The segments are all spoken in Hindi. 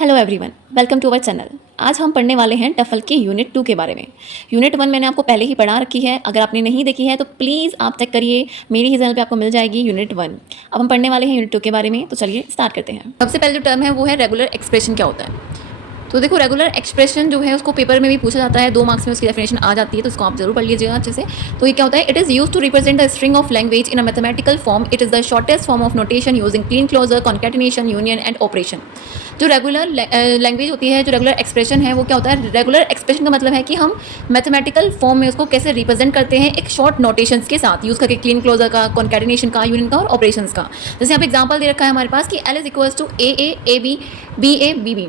Hello everyone, welcome to our channel. आज हम पढ़ने वाले हैं टफल के यूनिट 2 के बारे में। यूनिट 1 मैंने आपको पहले ही पढ़ा रखी है। अगर आपने नहीं देखी है तो प्लीज़ आप चेक करिए, मेरे ही चैनल पे आपको मिल जाएगी यूनिट 1। अब हम पढ़ने वाले हैं यूनिट 2 के बारे में, तो चलिए स्टार्ट करते हैं। सबसे पहले जो टर्म है वो है रेगुलर एक्सप्रेशन। क्या होता है? तो देखो, रेगुलर एक्सप्रेशन जो है उसको पेपर में भी पूछा जाता है, 2 मार्क्स में उसकी डेफिनेशन आ जाती है, तो उसको आप जरूर पढ़ लीजिएगा अच्छे से। तो ये क्या होता है? It is use to represent the string of language in a mathematical form. It is the shortest form of notation using Kleene closure, concatenation, union and operation. जो रेगुलर लैंग्वेज होती है, जो रेगुलर एक्सप्रेशन है, वो क्या होता है? रेगुलर एक्सप्रेशन का मतलब है कि हम मैथमेटिकल फॉर्म में उसको कैसे रिप्रेजेंट करते हैं, एक शॉर्ट नोटेशंस के साथ यूज़ करके, क्लीन क्लोजर का, कॉन्केटिनेशन का, यूनियन का और ऑपरेशंस का। जैसे यहाँ पे एग्जाम्पल दे रखा है हमारे पास कि L is equals to a b, b a b B.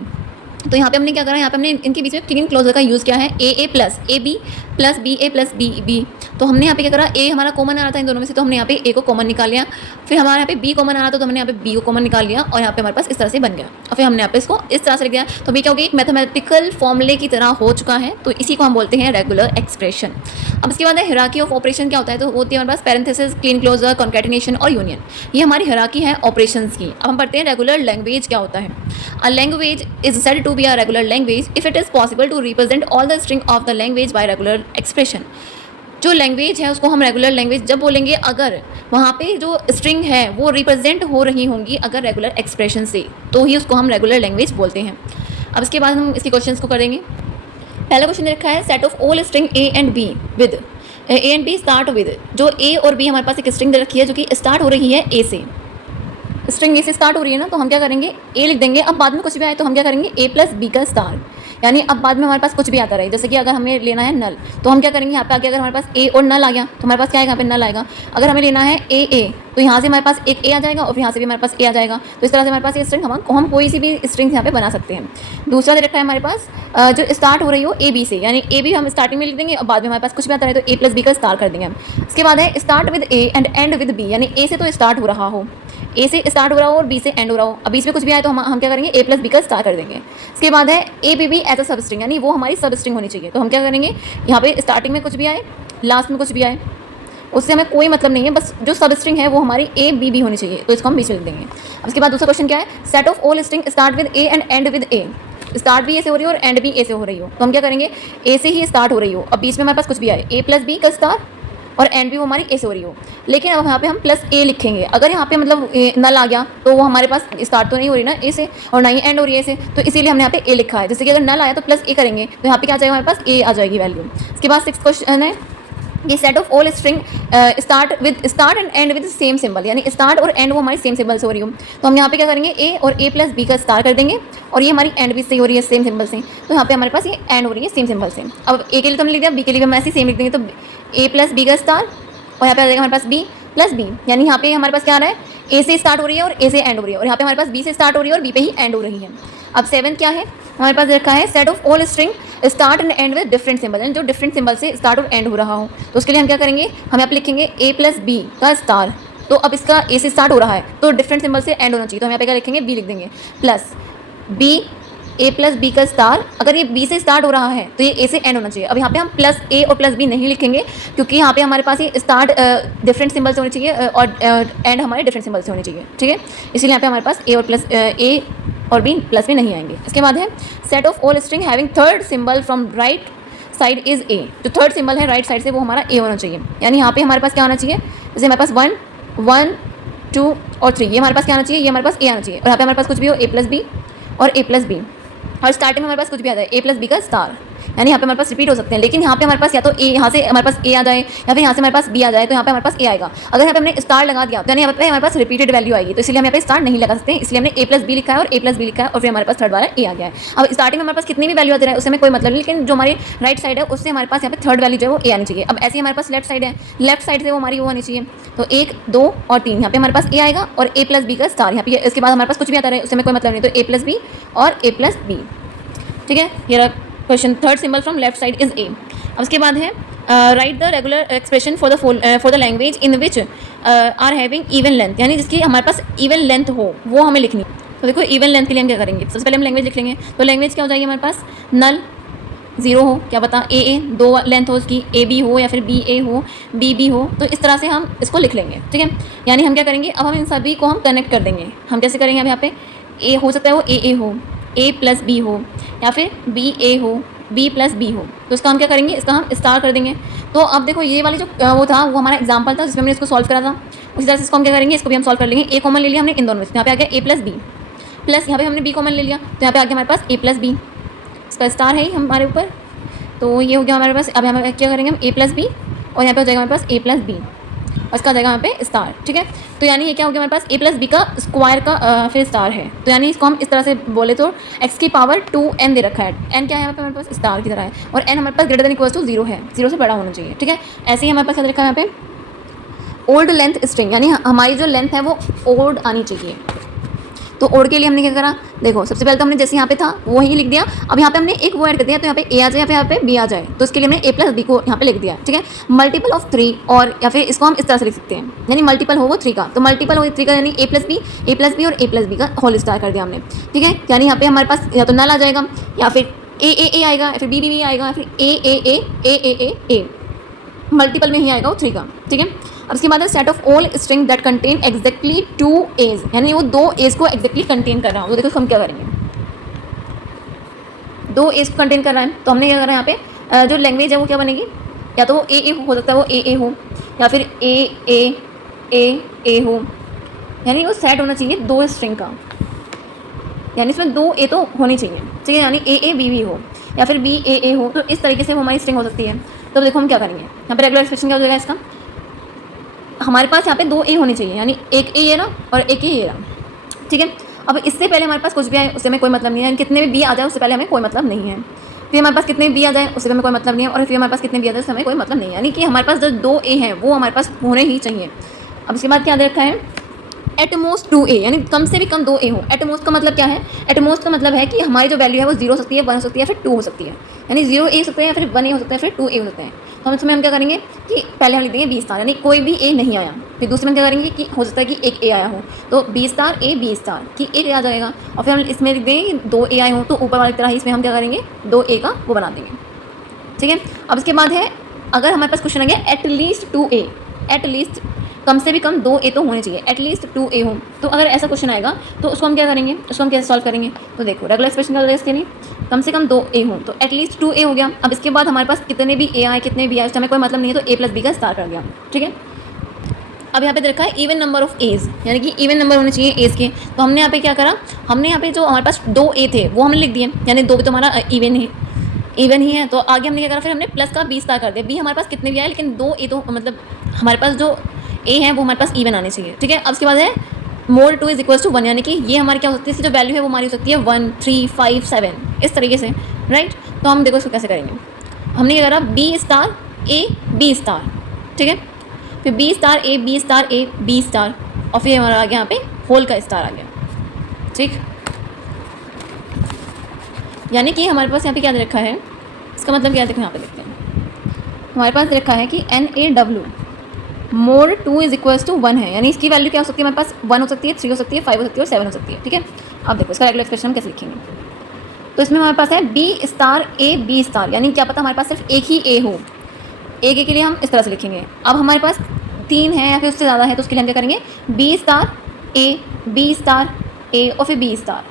तो यहाँ पे हमने क्या करा, यहाँ पे हमने इनके बीच में क्लीन क्लोजर का यूज़ किया है, A plus A B plus B A plus B B. तो हमने यहाँ पे क्या करा, ए हमारा कॉमन आ रहा था इन दोनों में से, तो हमने यहाँ पे ए को कॉमन निकाल लिया। फिर हमारे यहाँ पे बी कॉमन आ रहा था, तो हमने यहाँ पे बी को कॉमन निकाल लिया, और यहाँ पे हमारे पास इस तरह से बन गया। और फिर हमने यहाँ पे इसको इस तरह से लिख दिया। तो अभी क्या हो गया, एक मैथमेटिकल फॉर्मूले की तरह हो चुका है। तो इसी को हम बोलते हैं रेगुलर एक्सप्रेशन। अब इसके बाद है हिरार्की ऑफ ऑपरेशन। क्या होता है? तो होती है हमारे पास पैरेंथेसिस, क्लीन क्लोजर, कॉन्केटिनेशन और यूनियन। ये हमारी हिरार्की है ऑपरेशंस की। अब हम पढ़ते हैं रेगुलर लैंग्वेज क्या होता है। A language is said to be a regular language if it is possible to represent all the string of the language by regular expression. जो लैंग्वेज है उसको हम रेगुलर लैंग्वेज जब बोलेंगे अगर वहाँ पे जो स्ट्रिंग है वो रिप्रेजेंट हो रही होंगी अगर रेगुलर एक्सप्रेशन से, तो ही उसको हम रेगुलर लैंग्वेज बोलते हैं। अब इसके बाद हम इसके क्वेश्चंस को करेंगे। पहला क्वेश्चन रखा है, set of all string a and b with a and b start with. जो ए और बी हमारे पास एक स्ट्रिंग दे रखी है जो कि स्टार्ट हो रही है ए से। स्ट्रिंग ए से स्टार्ट हो रही है ना, तो हम क्या करेंगे, ए लिख देंगे। अब बाद में कुछ भी आए तो हम क्या करेंगे, ए प्लस बी का स्टार। यानी अब बाद में हमारे पास कुछ भी आता रहे, जैसे कि अगर हमें लेना है नल, तो हम क्या करेंगे, यहाँ पे आगे अगर हमारे पास ए और नल आ गया तो हमारे पास क्या आएगा, यहाँ पे नल आएगा। अगर हमें लेना है ए तो यहाँ से हमारे पास एक ए आ जाएगा और फिर यहाँ से भी हमारे पास ए आ जाएगा। तो इस तरह से हमारे पास ये स्ट्रिंग हम कोई सी भी स्ट्रिंग यहाँ पे बना सकते हैं। दूसरा दे रखा है हमारे पास जो स्टार्ट हो रही हो ए बी से, यानी ए भी हम स्टार्टिंग में लिख देंगे और बाद में हमारे पास कुछ भी आता रहे तो ए प्लस बी का स्टार कर देंगे हम। इसके बाद है start with a and end with b, यानी ए से तो स्टार्ट हो रहा हो, ए से स्टार्ट हो रहा हो और बी से एंड हो रहा हो। अब बीच में कुछ भी आए तो हम क्या करेंगे, ए प्लस बी का स्टार कर देंगे। इसके बाद है a b b as a substring, यानी वो हमारी सब स्ट्रिंग होनी चाहिए। तो हम क्या करेंगे, यहाँ पे स्टार्टिंग में कुछ भी आए, लास्ट में कुछ भी आए, उससे हमें कोई मतलब नहीं है, बस जो सब स्ट्रिंग है वो हमारी ए बी होनी चाहिए, तो इसको हम बीच में लिख देंगे। अब इसके बाद दूसरा क्वेश्चन क्या है, set of all string start with a and end with A. Start भी ए से हो रही हो और एंड भी ए से हो रही हो, तो हम क्या करेंगे, ए से ही स्टार्ट हो रही हो, अब बीच में हमारे पास कुछ भी आए, ए प्लस बी का स्टार और एंड भी वो हमारी ए से हो रही हो। लेकिन अब यहाँ पे हम प्लस ए लिखेंगे। अगर यहाँ पे मतलब नल आ गया तो वो हमारे पास स्टार्ट तो नहीं हो रही ना ए से और ना ही एंड हो रही है ए से, तो इसीलिए हमने यहाँ पे ए लिखा है। जैसे कि अगर नल आया तो प्लस ए करेंगे तो यहाँ पे क्या आ जाएगा, हमारे पास ए आ जाएगी वैल्यू। इसके बाद 6th क्वेश्चन है, ये set of all string start and end with same symbol, यानी स्टार्ट और एंड वो हमारी सेम सिंबल से हो रही हो, तो हम यहाँ पे क्या करेंगे, ए और ए प्लस बी का स्टार कर देंगे और ये हमारी एंड भी से हो रही है सेम सिंबल से, तो यहाँ पे हमारे पास ये एंड हो रही है सेम सिंबल से। अब ए के लिए तो हमने लिख दिया, बी के लिए हम ऐसे सेम लिख देंगे, तो ए प्लस बी का स्टार और यहाँ पे आ जाएगा हमारे पास बी प्लस बी, यानी यहाँ पे हमारे पास क्या आ रहा है, ए से स्टार्ट हो रही है और ए से एंड हो रही है, और यहाँ पे हमारे पास बी से स्टार्ट हो रही है और बी पे ही एंड हो रही है। अब 7th क्या है हमारे पास रखा है, set of all string start and end with different symbol, यानी जो डिफरेंट सिंबल से स्टार्ट और एंड हो रहा हो, तो उसके लिए हम क्या करेंगे, हम यहाँ पे लिखेंगे ए प्लस बी का स्टार। तो अब इसका ए से स्टार्ट हो रहा है तो डिफरेंट सिंबल से एंड होना चाहिए, तो हम यहाँ पे क्या लिखेंगे, बी लिख देंगे, plus B A plus b का स्टार। अगर ये बी से स्टार्ट हो रहा है तो ये ए से एंड होना चाहिए। अब यहाँ पे हम प्लस ए और प्लस बी नहीं लिखेंगे, क्योंकि यहाँ पे हमारे पास ये स्टार्ट डिफरेंट सिंबल से होनी चाहिए और एंड हमारे डिफरेंट सिंबल से होनी चाहिए, ठीक है। इसीलिए यहाँ पे हमारे पास ए और प्लस ए और बी प्लस भी नहीं आएंगे। इसके बाद है, set of all string having third symbol from right side is ए। जो थर्ड सिंबल है राइट साइड से वो हमारा ए होना चाहिए, यानी यहाँ पे हमारे पास क्या होना चाहिए, जैसे हमारे पास 1 2 और 3, ये हमारे पास क्या आना चाहिए, ये हमारे पास ए आना चाहिए, और यहाँ पे हमारे पास कुछ भी हो, ए प्लस बी और ए प्लस बी, और स्टार्टिंग में हमारे पास कुछ भी आ जाए, ए प्लस बी का स्टार, यानी यहाँ पे हमारे पास रिपीट हो सकते हैं। लेकिन यहाँ पे हमारे पास या तो ए, यहाँ से हमारे पास ए आ जाए या फिर यहाँ से हमारे पास बी आ जाए, तो यहाँ पे हमारे पास ए आएगा। अगर यहाँ पे हमने स्टार लगा दिया तो यानी यहाँ पे हमारे पास रिपीटेड वैल्यू आएगी, तो इसलिए हम यहाँ पे स्टार नहीं लगा सकते, इसलिए हमने ए प्लस बी लिखा है और ए प्लस बी लिखा है, और फिर हमारे पास थर्ड वाला ए आ गया है। अब स्टार्टिंग में हमारे पास कितनी भी वैल्यू आती है उससे हमें कोई मतलब नहीं, लेकिन जो हमारी राइट साइड है उससे हमारे पास यहाँ पे थर्ड वैल्यू जो है वो ए आनी चाहिए। अब ऐसे ही हमारे पास लेफ्ट साइड है, लेफ्ट साइड से वो हमारी वो आनी चाहिए, तो 1 2 और 3 यहाँ पे हमारे पास ए आएगा और ए प्लस बी का स्टार यहाँ पे। इसके बाद हमारे पास कुछ भी आता रहे उससे हमें कोई मतलब नहीं, तो ए प्लस बी और ए प्लस बी, ठीक है। ये question, third symbol from left side is a. अब उसके बाद है, right the regular expression for the language in which are having even length, यानी जिसकी हमारे पास इवन लेंथ हो वो हमें लिखनी। तो देखो इवन लेंथ के लिए हम क्या करेंगे, सबसे पहले हम लैंग्वेज लिख लेंगे। तो लैंग्वेज क्या हो जाएगी हमारे पास, नल 0 हो, क्या पता ए 2 लेंथ हो उसकी, ए बी हो या फिर बी ए हो, बी बी हो, तो इस तरह से हम इसको लिख लेंगे, ठीक है। यानी हम क्या करेंगे, अब हम इन सभी को हम कनेक्ट कर देंगे। हम कैसे करेंगे, अब यहाँ पे ए हो सकता है वो ए हो, ए प्लस बी हो या फिर बी ए हो, बी प्लस बी हो, तो इसका हम क्या करेंगे, इसका हम स्टार कर देंगे। तो अब देखो ये वाली जो वो था वो हमारा एग्जाम्पल था जिसमें हमने इसको सॉल्व करा था। उसी तरह से इसको हम क्या करेंगे, इसको भी हम सॉल्व कर लेंगे। ए कॉमन ले लिया हमने इन दोनों में, यहाँ पे आ गया ए प्लस बी, प्लस यहाँ पे हमने बी कॉमन ले लिया तो यहाँ पे आ गया हमारे पास ए प्लस बी, इसका स्टार है ही हमारे ऊपर। तो ये हो गया हमारे पास। अब हम क्या करेंगे, हम ए प्लस बी और यहाँ पे हो जाएगा हमारे पास ए प्लस बी और इसका आ जाएगा यहाँ पे स्टार। ठीक है, तो यानी ये क्या हो गया हमारे पास, ए प्लस बी का स्क्वायर का फिर स्टार है। तो यानी इसको हम इस तरह से बोले तो एक्स की पावर 2n दे रखा है, n क्या है यहाँ पे हमारे पास स्टार की तरह है और n हमारे पास ग्रेटर देन इक्वल्स टू 0 है, 0 से बड़ा होना चाहिए। ठीक है, ऐसे ही हमारे पास क्या दे रखा है यहाँ पे, ओल्ड लेंथ स्ट्रिंग, यानी हमारी जो लेंथ है वो ओल्ड आनी चाहिए। तो ओड के लिए हमने क्या करा, देखो सबसे पहले तो हमने जैसे यहाँ पे था वही लिख दिया। अब यहाँ पे हमने एक वो ऐड कर दिया तो यहाँ पे ए आ जाए या फिर यहाँ पे बी आ जाए, तो इसके लिए हमने ए प्लस बी को यहाँ पे लिख दिया। ठीक है, मल्टीपल ऑफ 3 और या फिर इसको हम इस तरह से लिख सकते हैं, यानी मल्टीपल हो वो 3 का, तो मल्टीपल हो 3 का यानी ए प्लस बी और ए प्लस बी का होल स्टार कर दिया हमने। ठीक है, यानी यहाँ पे हमारे पास या तो नल आ जाएगा या फिर ए आएगा या फिर बी आएगा या फिर ए मल्टीपल में ही आएगा वो 3 का। ठीक है, अब इसके बाद set of all string that contain exactly 2 a's, यानी वो 2 एज को एग्जैक्टली कंटेन कर रहा हूँ। तो देखो हम क्या करेंगे, 2 एज को कंटेन कर रहा है तो हमने क्या करा, यहाँ पे जो लैंग्वेज है वो क्या बनेगी, या तो वो ए हो सकता है, वो ए हो या फिर ए हो, यानी वो सेट होना चाहिए 2 स्ट्रिंग का, यानी इसमें 2 ए तो होनी चाहिए। ठीक है, यानी ए बी हो या फिर बी ए हो, तो इस तरीके से वो हमारी स्ट्रिंग हो सकती है। तो देखो हम क्या करेंगे, यहाँ पे रेगुलर एक्सप्रेशन क्या हो जाएगा इसका, हमारे पास यहाँ पे 2 ए होनी चाहिए, यानी एक ए ये रहा और एक ये रहा। ठीक है, अब इससे पहले हमारे पास कुछ भी आए उससे हमें कोई मतलब नहीं है, कितने भी बी आ जाए उससे पहले हमें कोई मतलब नहीं है। फिर हमारे पास कितने बी आ जाए उससे हमें कोई मतलब नहीं है, और फिर हमारे पास कितने बी आ जाए उससे हमें कोई मतलब नहीं है, यानी कि हमारे पास जो 2 ए हैं वो हमारे पास होने ही चाहिए। अब इसके बाद क्या दे रखा है, एटमोस्ट 2 ए, यानी कम से भी कम 2 ए हो। एटमोस्ट का मतलब क्या है, एटमोस्ट का मतलब है कि हमारी जो वैल्यू है वो 0 हो सकती है, 1 हो सकती है, फिर 2 हो सकती है, यानी 0 ए हो सकता है या फिर 1 ए हो सकता है, फिर 2 ए हो सकते हैं। तो हम इसमें हम क्या करेंगे कि पहले हम लिख देंगे बी स्टार, यानी कोई भी ए नहीं आया। फिर दूसरे में क्या करेंगे कि हो सकता है कि एक ए आया हो, तो बी स्टार कि एक ए आ जाएगा, और फिर हम इसमें लिख देंगे 2 ए आए हों तो ऊपर वाली तरह ही इसमें हम क्या करेंगे 2 ए का वो बना देंगे। ठीक है, अब इसके बाद है, अगर हमारे पास क्वेश्चन आ गया एटलीस्ट 2 ए, एटलीस्ट कम से भी कम 2 ए तो होने चाहिए, एटलीस्ट 2 ए हो, तो अगर ऐसा क्वेश्चन आएगा तो उसको हम क्या करेंगे, उसको हम कैसे सॉल्व करेंगे। तो देखो रेगुलर एक्सप्रेशन का इसके लिए कम से कम 2 ए हो, तो एटलीस्ट 2 ए हो गया। अब इसके बाद हमारे पास कितने भी ए आए कितने भी आए उससे हमें कोई मतलब नहीं है, तो ए प्लस बी का स्टार कर गया। ठीक है, अब यहाँ पे रखा है इवन नंबर ऑफ एज, यानी कि इवन नंबर होने चाहिए एज के। तो हमने यहाँ पे क्या करा, हमने यहाँ पे जो हमारे पास 2 ए थे वो हमने लिख दिए, यानी 2 भी तो हमारा इवन ही है। तो आगे हमने क्या करा, फिर हमने प्लस का बी स्टार कर दिया। बी हमारे पास कितने भी आए लेकिन 2 ए तो मतलब हमारे पास जो ए है वो हमारे पास इवन आने चाहिए। ठीक है, अब उसके बाद है मोर 2 इज इक्वल्स टू 1, यानी कि ये हमारी क्या हो सकती है, इसकी जो वैल्यू है वो हमारी हो सकती है 1, 3, 5, 7 इस तरीके से, राइट। तो हम देखो इसको कैसे करेंगे, हमने क्या करा b star A B star, ठीक है, फिर b star A B star और फिर हमारा आ गया यहाँ पे होल का स्टार आ गया। ठीक, यानी कि हमारे पास यहाँ पे क्या दे रखा है, इसका मतलब क्या, देखो यहाँ पे देखते हैं, हमारे पास दे रखा है कि NaW mod 2 is equals to 1 है, यानी इसकी वैल्यू क्या हो सकती है, हमारे पास 1 हो सकती है, 3 हो सकती है, 5 हो सकती है और 7 हो सकती है। ठीक है, अब देखो इसका रेगुलर एक्सप्रेशन हम कैसे लिखेंगे। तो इसमें हमारे पास है B star A B star, यानी क्या पता हमारे पास सिर्फ एक ही ए हो, एक ए के लिए हम इस तरह से लिखेंगे। अब हमारे पास 3 है या फिर उससे ज़्यादा है तो उसके लिए हम क्या करेंगे बी स्टार ए और फिर बी स्टार,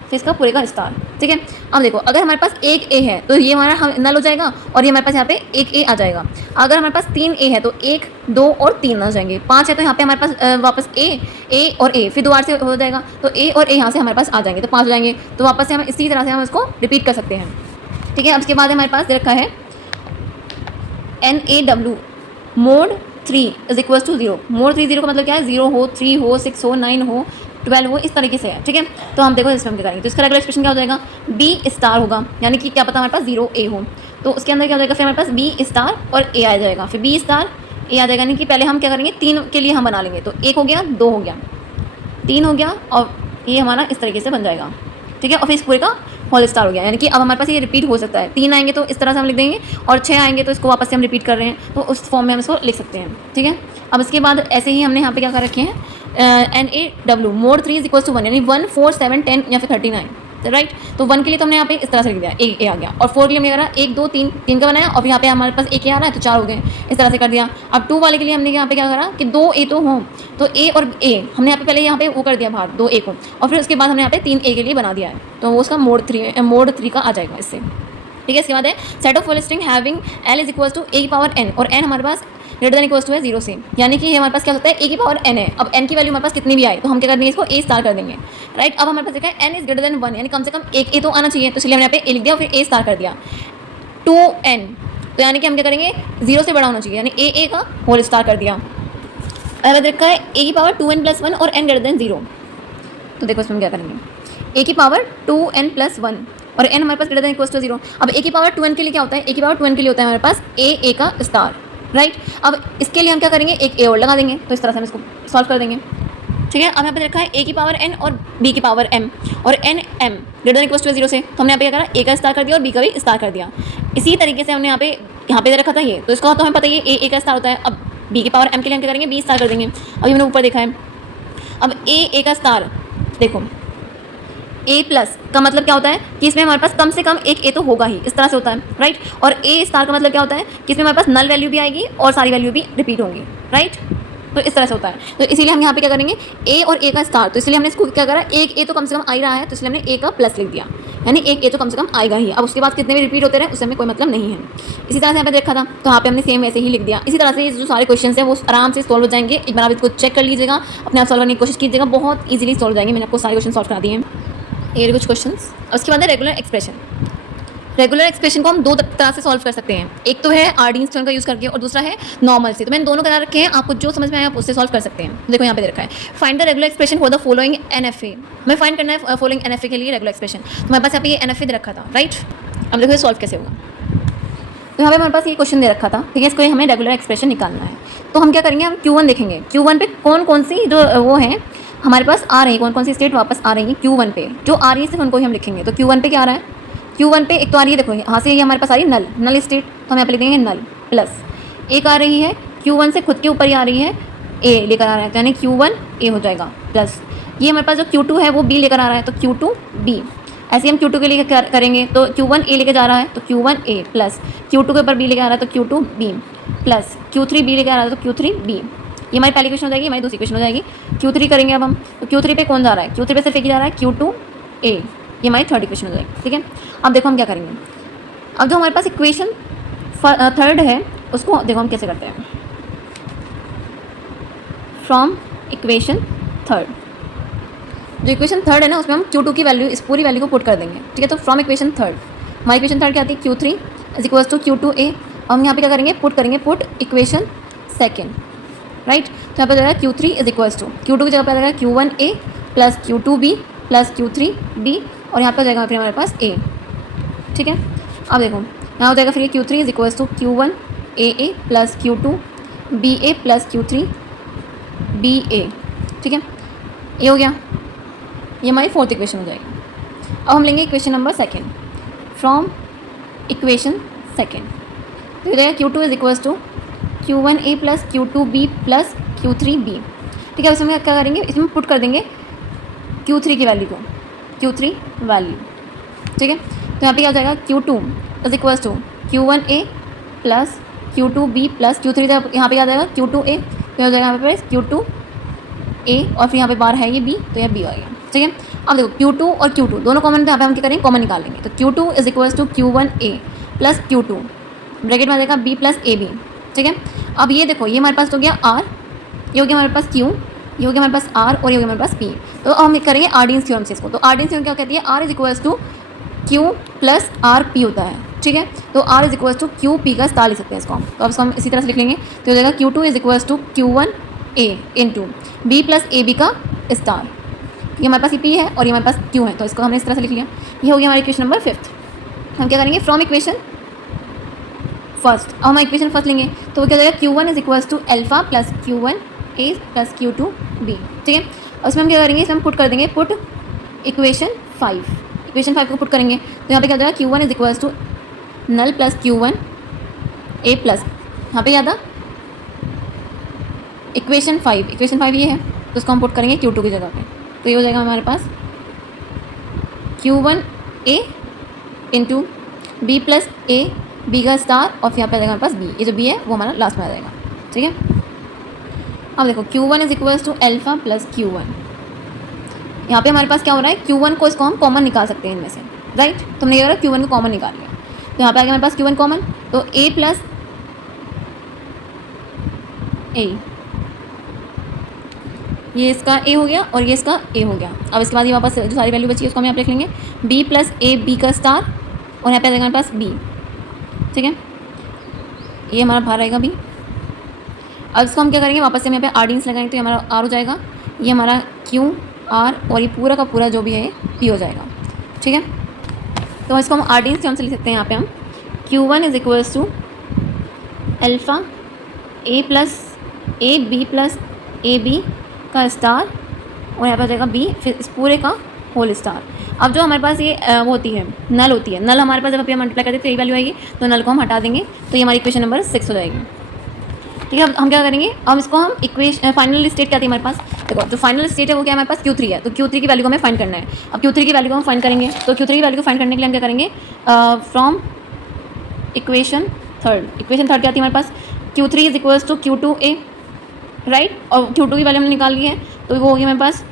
फिर इसका पूरे का स्टार। ठीक है, अब देखो अगर हमारे पास एक ए है तो ये हमारा हम नल हो जाएगा और ये हमारे पास यहाँ पे एक ए आ जाएगा। अगर हमारे पास 3 ए है तो 1, 2 और 3 आ जाएंगे। 5 है तो यहाँ पे हमारे पास वापस ए और ए, फिर दोबारा से हो जाएगा तो ए और ए यहाँ से हमारे पास आ जाएंगे तो 5 हो जाएंगे। तो वापस से हम इसी तरह से हम इसको रिपीट कर सकते हैं। ठीक है, अब उसके बाद हमारे पास दे रखा है NaW mod 3 is equals to 0। Mod 3 0 का मतलब क्या है, 0 हो, 3 हो, 6 हो, 9 हो, 12 हो, इस तरीके से है। ठीक है, तो हम देखो इसमें हम क्या करेंगे, तो इसका रेगुलर एक्सप्रेशन क्या हो जाएगा बी स्टार होगा, यानी कि क्या पता हमारे पास 0 ए हो, तो उसके अंदर क्या हो जाएगा, फिर हमारे पास बी स्टार और ए आ जाएगा, फिर बी स्टार ए आ जाएगा। यानी कि पहले हम क्या करेंगे 3 के लिए हम बना लेंगे, तो 1 हो गया, 2 हो गया, 3 हो गया और ये हमारा इस तरीके से बन जाएगा। ठीक है, और फिर इस पूरे का होल स्टार हो गया, यानी कि अब हमारे पास ये रिपीट हो सकता है। 3 आएंगे तो इस तरह से हम लिख देंगे और 6 आएंगे तो इसको वापस से हम रिपीट कर रहे हैं तो उस फॉर्म में हम इसको लिख सकते हैं। ठीक है, अब इसके बाद ऐसे ही हमने यहाँ पे क्या कर रखे हैं NaW mod 3 is equals to 1, यानी 1, 4, 7, 10 या फिर 39। राइट। तो 1 के लिए तो हमने यहाँ पे इस तरह से लिख दिया, ए आ गया, और 4 के लिए हमने करा 1 2 3 3 का बनाया, और यहाँ पे हमारे पास एक ए आ रहा है तो 4 हो गए, इस तरह से कर दिया। अब 2 वाले के लिए हमने यहाँ पे क्या करा कि 2 ए तो हों, तो ए और ए हमने यहाँ पे पहले यहाँ पे वो कर दिया बाहर 2 ए को, और फिर उसके बाद हमने यहाँ पे 3 ए के लिए बना दिया है, तो वो उसका मोड 3 का आ जाएगा इससे। ठीक है, इसके बाद है set of full string having L is equal to ए की पावर एन, और एन हमारे पास ग्रेटर देन इक्वल टू है 0 से, यानी कि ये हमारे पास क्या होता है ए की पावर एन है। अब एन की वैल्यू हमारे पास कितनी भी आए तो हम क्या कर देंगे, इसको ए स्टार कर देंगे, राइट। अब हमारे पास देखा है एन इज ग्रेटर देन 1, यानी कम से कम एक ए तो आना चाहिए, तो इसलिए हमने यहाँ पे ए लिख दिया और फिर ए स्टार कर दिया। 2n, तो यानी कि हम क्या करेंगे 0 से बड़ा होना चाहिए, यानी ए का होल स्टार कर दिया। अब देखा है ए की पावर 2n+1 और n ग्रेटर देन 0, तो देखो इसमें हम क्या करेंगे, ए की पावर 2n+1 और n हमारे पास ग्रेटर देन इक्वल टू 0। अब ए की पावर 2n के लिए क्या होता है, ए की पावर 2n के लिए होता है हमारे पास ए का स्टार, राइट। अब इसके लिए हम क्या करेंगे, एक ए और लगा देंगे, तो इस तरह से हम इसको सॉल्व कर देंगे। ठीक है, अब यहाँ पे रखा है ए की पावर n और b की पावर m, और n m greater than equal to 0 से, तो हमने यहाँ पे क्या करा, ए का स्टार कर दिया और b का भी स्टार कर दिया। इसी तरीके से हमने यहाँ पे दे रखा था ये, तो इसका तो हमें पता ही है ए का स्टार होता है। अब b की पावर m के लिए हम क्या करेंगे, b स्टार कर देंगे, अभी हमने ऊपर देखा है। अब ए का स्टार देखो, ए प्लस का मतलब क्या होता है कि इसमें हमारे पास कम से कम एक ए तो होगा ही, इस तरह से होता है, राइट। और ए स्टार का मतलब क्या होता है कि इसमें हमारे पास नल वैल्यू भी आएगी और सारी वैल्यू भी रिपीट होंगी, राइट। तो इस तरह से होता है, तो इसीलिए हम यहाँ पे क्या करेंगे, ए और ए का स्टार, तो इसलिए हमने इसको क्या करा, एक ए तो कम से कम आ ही रहा है, तो इसलिए हमने ए का प्लस लिख दिया, यानी एक ए तो कम से कम आएगा ही। अब उसके बाद कितने भी रिपीट होते रहे उससे हमें कोई मतलब नहीं है। इसी तरह से यहाँ पे देखा था, तो यहाँ पे हमने सेम वैसे ही लिख दिया। इसी तरह से जो सारे क्वेश्चन हैं वो आराम से सॉल्व हो जाएंगे। एक बार आप इसको चेक कर लीजिएगा, अपने आप सॉल्व करने की कोशिश कीजिएगा, बहुत ईजिली सॉल्व हो जाएंगे। मैंने आपको सारे क्वेश्चन सॉल्व करा दिए हैं, ये कुछ क्वेश्चंस। उसके बाद है रेगुलर एक्सप्रेशन। रेगुलर एक्सप्रेशन को हम दो तरह से सॉल्व कर सकते हैं, एक तो है आर्डीन स्टोन का यूज़ करके और दूसरा है नॉर्मल से। तो मैंने दोनों करा रखे हैं, आपको जो समझ में आए आप उससे सॉल्व कर सकते हैं। देखो यहाँ पे दे रखा है, find the regular expression for the following NFA. मैं फाइंड करना है फॉलोइंग एनएफए के लिए रेगुलर एक्सप्रेशन। तो हमारे पास यहाँ पे ये एनएफए दे रखा था, राइट। अब देखो ये सॉल्व कैसे होगा। तो यहाँ पे हमारे पास ये क्वेश्चन दे रखा था, ठीक है, इसको हमें रेगुलर एक्सप्रेशन निकालना है। तो हम क्या करेंगे, हम Q1 देखेंगे, Q1 पे कौन कौन सी जो वो है हमारे पास आ रही है, कौन कौन सी स्टेट वापस आ रही है Q1 पे, जो आ रही है सिर्फ उनको ही हम लिखेंगे। तो Q1 पे क्या आ रहा है, Q1 पे एक तो आ रही है, देखो यहाँ से ये हमारे पास आ रही है नल स्टेट, तो हम यहाँ पे लिखेंगे नल प्लस। एक आ रही है Q1 से खुद के ऊपर ही आ रही है, ए लेकर आ रहा है, यानी Q1 ए हो जाएगा प्लस। ये हमारे पास जो Q2 है वो बी लेकर आ रहा है, तो Q2 बी। ऐसे हम Q2 के लिए करेंगे, तो Q1 ए लेके जा रहा है तो Q1 ए प्लस, Q2 के ऊपर बी लेके आ रहा है तो Q2 B plus, Q3 B लेके आ रहा है तो Q3 बी। ये हमारी पहली क्वेश्चन हो जाएगी, हमारी दूसरी क्वेश्चन हो जाएगी। Q3 करेंगे अब हम, तो Q3 पे कौन जा रहा है, Q3 पे सिर्फ एक ही जा रहा है, Q2 ए। ये हमारी थर्ड इक्वेशन हो जाएगी, ठीक है। अब देखो हम क्या करेंगे, अब जो हमारे पास इक्वेशन थर्ड है उसको देखो हम कैसे करते हैं। फ्रॉम इक्वेशन थर्ड, जो इक्वेशन थर्ड है ना उसमें हम Q2 की वैल्यू, इस पूरी वैल्यू को पुट कर देंगे, ठीक है। तो फ्रॉम इक्वेशन थर्ड, हमारी इक्वेशन थर्ड क्या आती है, Q3 is equals to Q2 ए। हम यहाँ पे क्या करेंगे, पुट करेंगे, पुट इक्वेशन सेकेंड, राइट। तो यहाँ पे जाएगा Q3 is equals to Q2 की जगह पे आ जाएगा Q1 A plus Q2 B plus Q3 B, और यहाँ पे हो जाएगा फिर हमारे पास ए, ठीक है। अब देखो यहाँ हो जाएगा फिर Q3 is equals to Q1 A plus Q2 B A plus Q3 B A, ठीक है। ये हो गया, ये हमारी फोर्थ इक्वेशन हो जाएगी। अब हम लेंगे equation number second, from equation second, तो हो जाएगा Q2 is equals to Q1 A plus Q2 B plus Q3 B, ठीक है। अब इसमें क्या करेंगे, इसमें पुट कर देंगे Q3 की वैल्यू को, Q3 वैल्यू, ठीक है। तो यहाँ पे क्या हो जाएगा, Q2 is equals to Q1 A plus Q2 B plus Q3, जब यहाँ पे क्या आ जाएगा Q2 ए, तो हो जाएगा यहाँ पे Q2 ए और फिर यहाँ पे बार है ये बी, तो यह बी आएगा, ठीक है। अब देखो Q2 और Q2 दोनों कॉमन, तो यहाँ पे हम क्या करेंगे, कॉमन निकाल लेंगे। तो Q2 is equals to Q1 A plus Q2 bracket में आ जाएगा बी प्लस ए बी, ठीक है। अब ये देखो ये हमारे पास हो गया R, ये हो गया हमारे पास Q, ये हो गया हमारे पास R और ये हो गया हमारे पास P। तो हम करेंगे आर्डियंस थ्योरम से इसको। तो आर्डियंस थ्योरम क्या कहती है, R is equals to Q plus R P होता है, ठीक है। तो R is equals to Q P का स्टार लिख सकते हैं इसको हम। तो अब इसको हम इसी तरह से लिख लेंगे, तो हो जाएगा Q2 is equals to Q1 A into B plus A B का स्टार। ये हमारे पास ये P है और ये हमारे पास Q है, तो इसको हमने इस तरह से लिख लिया। ये हो गया हमारी इक्वेशन नंबर फिफ्थ। हम क्या करेंगे, फ्रॉम इक्वेशन फर्स्ट, अब हम इक्वेशन फर्स्ट लेंगे, तो वो क्या हो जाएगा, Q1 is equals to alpha plus Q1 A plus Q2 B, ठीक है। और इसमें हम क्या करेंगे, इसमें हम पुट कर देंगे, पुट इक्वेशन 5, इक्वेशन 5 को पुट करेंगे, तो यहाँ पे क्या हो जाएगा, Q1 is equals to null plus Q1 A plus, यहाँ पे क्या था इक्वेशन 5 ये है, तो उसको हम पुट करेंगे Q2 की जगह पे, तो ये हो जाएगा हमारे पास Q1 A into B plus A B का स्टार और फिर यहाँ पे आ जाएगा हमारे पास बी, ये जो बी है वो हमारा लास्ट में आ जाएगा, ठीक है। अब देखो Q1 is equals to alpha plus Q1। यहाँ पे हमारे पास क्या हो रहा है, Q1 को इसको हम कॉमन निकाल सकते हैं इनमें से, राइट। तो हमने क्या करा, Q1 को कॉमन निकाल लिया, तो यहाँ पे आ गया हमारे पास Q1 कॉमन, तो A प्लस ए, ये इसका A हो गया और ये इसका A हो गया। अब इसके बाद ये वापस जो सारी वैल्यू बची है उसको हम यहाँ पे लिख लेंगे, B प्लस ए बी का स्टार और यहाँ पे आ जाएगा हमारे पास B, ठीक है। ये हमारा बाहर रहेगा B। अब इसको हम क्या करेंगे, वापस से हम यहाँ पे आर्डियंस लगाएंगे तो ये हमारा R हो जाएगा, ये हमारा Q R और ये पूरा का पूरा जो भी है P हो जाएगा, ठीक है। तो इसको हम आर्डियंस के हम से लिख सकते हैं, यहाँ पे हम Q1 is equals to alpha A plus A B plus A B का स्टार और यहाँ पे आ जाएगा B, फिर इस पूरे का होल स्टार। अब जो हमारे पास ये वो होती है नल होती है, नल हमारे पास जब हम मल्टीप्लाई करते हैं तो यही वैल्यू आएगी, तो नल को हम हटा देंगे तो ये हमारी इक्वेशन नंबर 6 हो जाएगी, ठीक है। अब हम क्या करेंगे, अब इसको हम इक्वेशन फाइनल स्टेट क्या थी हमारे पास, देखो जो फाइनल स्टेट है वो क्या है हमारे पास Q3 है, तो Q3 की वैल्यू को हमें फाइंड करना है। अब Q3 की वैल्यू को हम फाइंड करेंगे, तो Q3 की वैल्यू को फाइंड करने के लिए हम क्या करेंगे, फ्रॉम इक्वेशन थर्ड क्या थी हमारे पास, Q3 is equals to Q2A, right. और Q2 की वैल्यू हमने निकाल ली है तो वो हो गई हमारे पास,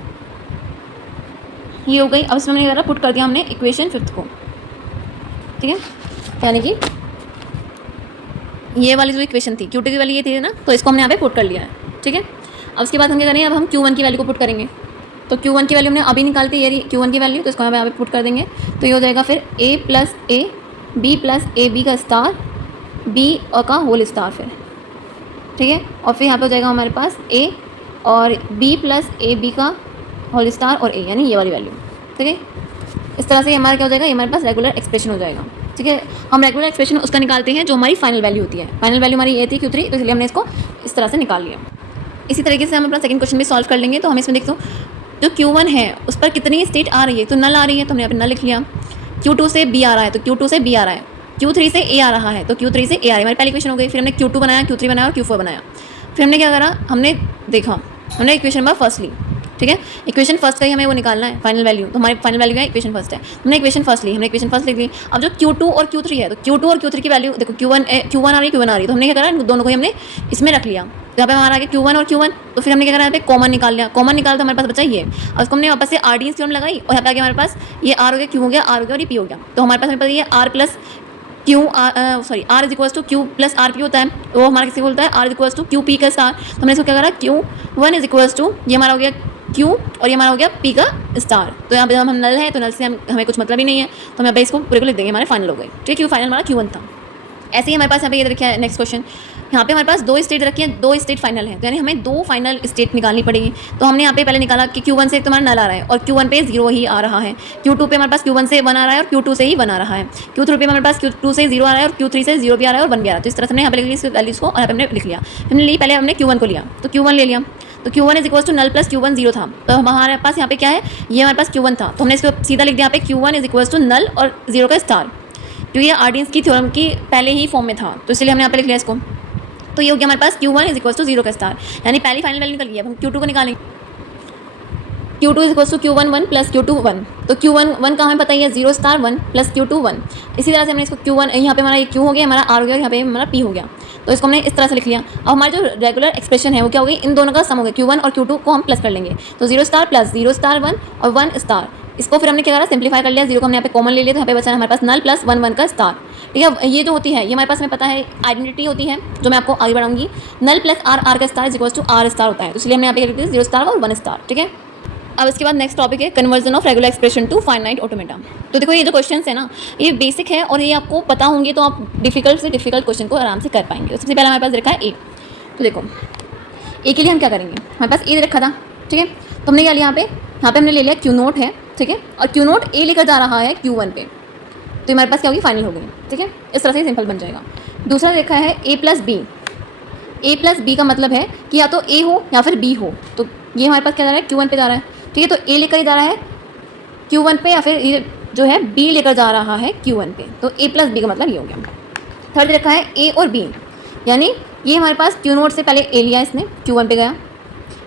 ये हो गई। अब इसमें हमने क्या पुट कर दिया हमने इक्वेशन 5 को, ठीक है। यानी कि ये वाली जो इक्वेशन थी Q2 की वैल्यू ये थी ना, तो इसको हमने यहाँ पे पुट कर लिया है, ठीक है। अब उसके बाद हम क्या करेंगे, अब हम Q1 की वैल्यू को पुट करेंगे, तो Q1 की वैल्यू हमने अभी निकालती है, ये Q1 की वैल्यू, तो इसको हम यहाँ पे पुट कर देंगे, तो ये हो जाएगा फिर A plus A B plus A B का स्टार B और का होल स्टार फिर, ठीक है। और फिर यहाँ पे हो जाएगा हमारे पास A और B प्लस ए बी का होल स्टार और A, यानी ये वाली वैल्यू, ठीक है। इस तरह से हमारा क्या हो जाएगा, ये हमारे पास रेगुलर एक्सप्रेशन हो जाएगा, ठीक है। हम रेगुलर एक्सप्रेशन उसका निकालते हैं जो हमारी फाइनल वैल्यू होती है, फाइनल वैल्यू हमारी ये थी Q3, तो इसलिए हमने इसको इस तरह से निकाल लिया। इसी तरीके से हम अपना सेकंड क्वेश्चन भी सॉल्व कर लेंगे। तो हम इसमें देखते हो जो Q1 है उस पर कितनी स्टेट आ रही है, तो नल आ रही है, तो हमने यहाँ पे नल लिख लिया। Q2 से B आ रहा है तो Q2 से B आ रहा है, Q3 से A आ रहा है तो Q3 से A आ रही है, हमारी पहली इक्वेशन हो गई। फिर हमने Q2 बनाया, Q3 बनाया और Q4 बनाया। फिर हमने क्या करा, हमने देखा, हमने इक्वेशन नंबर फर्स्ट ली, ठीक है। इक्वेशन फर्स्ट का ही हमें वो निकालना है फाइनल वैल्यू, तो हमारी फाइनल वैल्यू है इक्वेशन फर्स्ट है, हमने इक्वेशन फर्स्ट ली, हमने इक्वेशन फर्स्ट लिख ली। अब जो Q2 और Q3 है, तो Q2 और Q3 की वैल्यू देखो, Q1 आ रही है, Q1 आ रही है, तो हमने क्या करा, दोनों को ही हमने इसमें रख लिया। तो यहाँ पे हमारा आ गया Q1 और Q1, तो फिर हमने क्या करा, यहाँ पे कॉमन निकाल लिया। कॉमन निकाल तो हमारे पास बचा ये, और उसको हमने वापस से आर्डियंस थ्योरम लगाई और यहाँ पे आ गया हमारे पास ये R हो गया, Q हो गया, R हो गया और ये P हो गया। तो हमारे पास हमें पता है R plus R is equals to Q plus RP होता है, वो हमारा किसी को बोलता है R is equals to QP का स्टार। तो हमने इसको क्या करा, Q1 इज इक्वल्स टू, ये हमारा हो गया Q और ये हमारा हो गया P का स्टार। तो यहाँ पे हम नल है तो नल से हमें कुछ मतलब ही नहीं है, तो हम यहाँ पे इसको पूरे को लिख देंगे, हमारे फाइनल हो गए, ठीक है। फाइनल हमारा Q1 था। ऐसे ही हमारे पास यहाँ पे ये रखा है नेक्स्ट क्वेश्चन, यहाँ पे हमारे पास दो स्टेट रखी है, दो स्टेट फाइनल है, तो यानी हमें दो फाइनल स्टेट निकालनी पड़ेगी। तो हमने यहाँ पे पहले निकाला कि Q1 से तुम्हारा नल आ रहा है और Q1 पे 0 ही आ रहा है, Q2 पे हमारे पास Q1 से 1 आ रहा है और Q2 से ही 1 आ रहा है, Q3 पे हमारे पास Q2 से 0 आ रहा है और Q3 से 0 भी आ रहा है और 1 भी आ रहा है। तो इस तरह से हमने यहाँ पे लिख ली इस वैल्यूज़ को और यहाँ पे हमने लिख लिया। हमने ली, पहले हमने Q1 को लिया, तो Q1 ले लिया, तो Q1 is equals to null plus Q1 0 था, तो हमारे पास यहाँ पे क्या है, ये हमारे पास Q1 था, तो हमने इसको सीधा लिख दिया यहाँ पे Q1 इज इक्वल्स टू नल और 0 का स्टार, क्योंकि ये आर्डियंस की थ्योरम की पहले ही फॉर्म में था, तो इसलिए हमने यहाँ पे लिख लिया इसको। तो ये हो गया हमारे पास Q1 इज इक्वल्स टू 0 का स्टार, यानी पहली फाइनल वैल्यू निकल गई। अब हम Q2 को निकालेंगे, Q2 is equals to Q1 1 plus Q2 1, तो Q1 1 का हमें पता ही है 0 स्टार 1 प्लस Q2 1। इसी तरह से हमने इसको Q1 यहाँ पे हमारा ये Q हो गया, हमारा R हो गया, यहाँ पे हमारा P हो गया, तो इसको हमने इस तरह से लिख लिया। अब हमारी जो रेगुलर एक्सप्रेशन है वो क्या हो गई, इन दोनों का सम हो गया, Q1 और Q2 को हम प्लस कर लेंगे, तो 0 स्टार प्लस 0 स्टार 1 और 1 स्टार। इसको फिर हमने क्या करा, सिंप्लीफाई कर लिया, 0 को हमने यहाँ पे कॉमन ले लिया, तो यहाँ पे बचा हमारे पास नल प्लस 1 1 का स्टार, ठीक है। ये जो होती है ये हमारे पास हमें पता है आइडेंटिटी होती है जो मैं आपको आगे बढ़ाऊंगी, नल प्लस R का star is equals to R star होता है, तो इसलिए हमने यहाँ पे लिख दिया 0 स्टार और 1 स्टार, ठीक है। अब इसके बाद नेक्स्ट टॉपिक है conversion of regular expression to finite automata. तो देखो ये जो क्वेश्चंस है ना, ये बेसिक है और ये आपको पता होंगे तो आप डिफिकल्ट से डिफिकल्ट क्वेश्चन को आराम से कर पाएंगे। सबसे पहले हमारे पास रखा है ए, तो देखो ए के लिए हम क्या करेंगे, हमारे पास ए रखा था, ठीक है। तो हमने क्या लिया यहाँ पे हमने ले लिया Q नोट है, ठीक है, और Q नोट ए लेकर जा रहा है Q1 पे, तो हमारे पास क्या होगी, फाइनल हो गई, ठीक है। इस तरह से सिंपल बन जाएगा। दूसरा देखा है A प्लस बी का मतलब है कि या तो A हो या फिर B हो, तो ये हमारे पास क्या जा रहा है, Q1 पे जा रहा है, ठीक है। तो A लेकर ही जा रहा है Q1 पे या फिर ये जो है B लेकर जा रहा है Q1 पे, तो A प्लस बी का मतलब ये हो गया। थर्ड रखा है A और B, यानी ये हमारे पास Q नोट से पहले A लिया इसने, Q1 पे गया,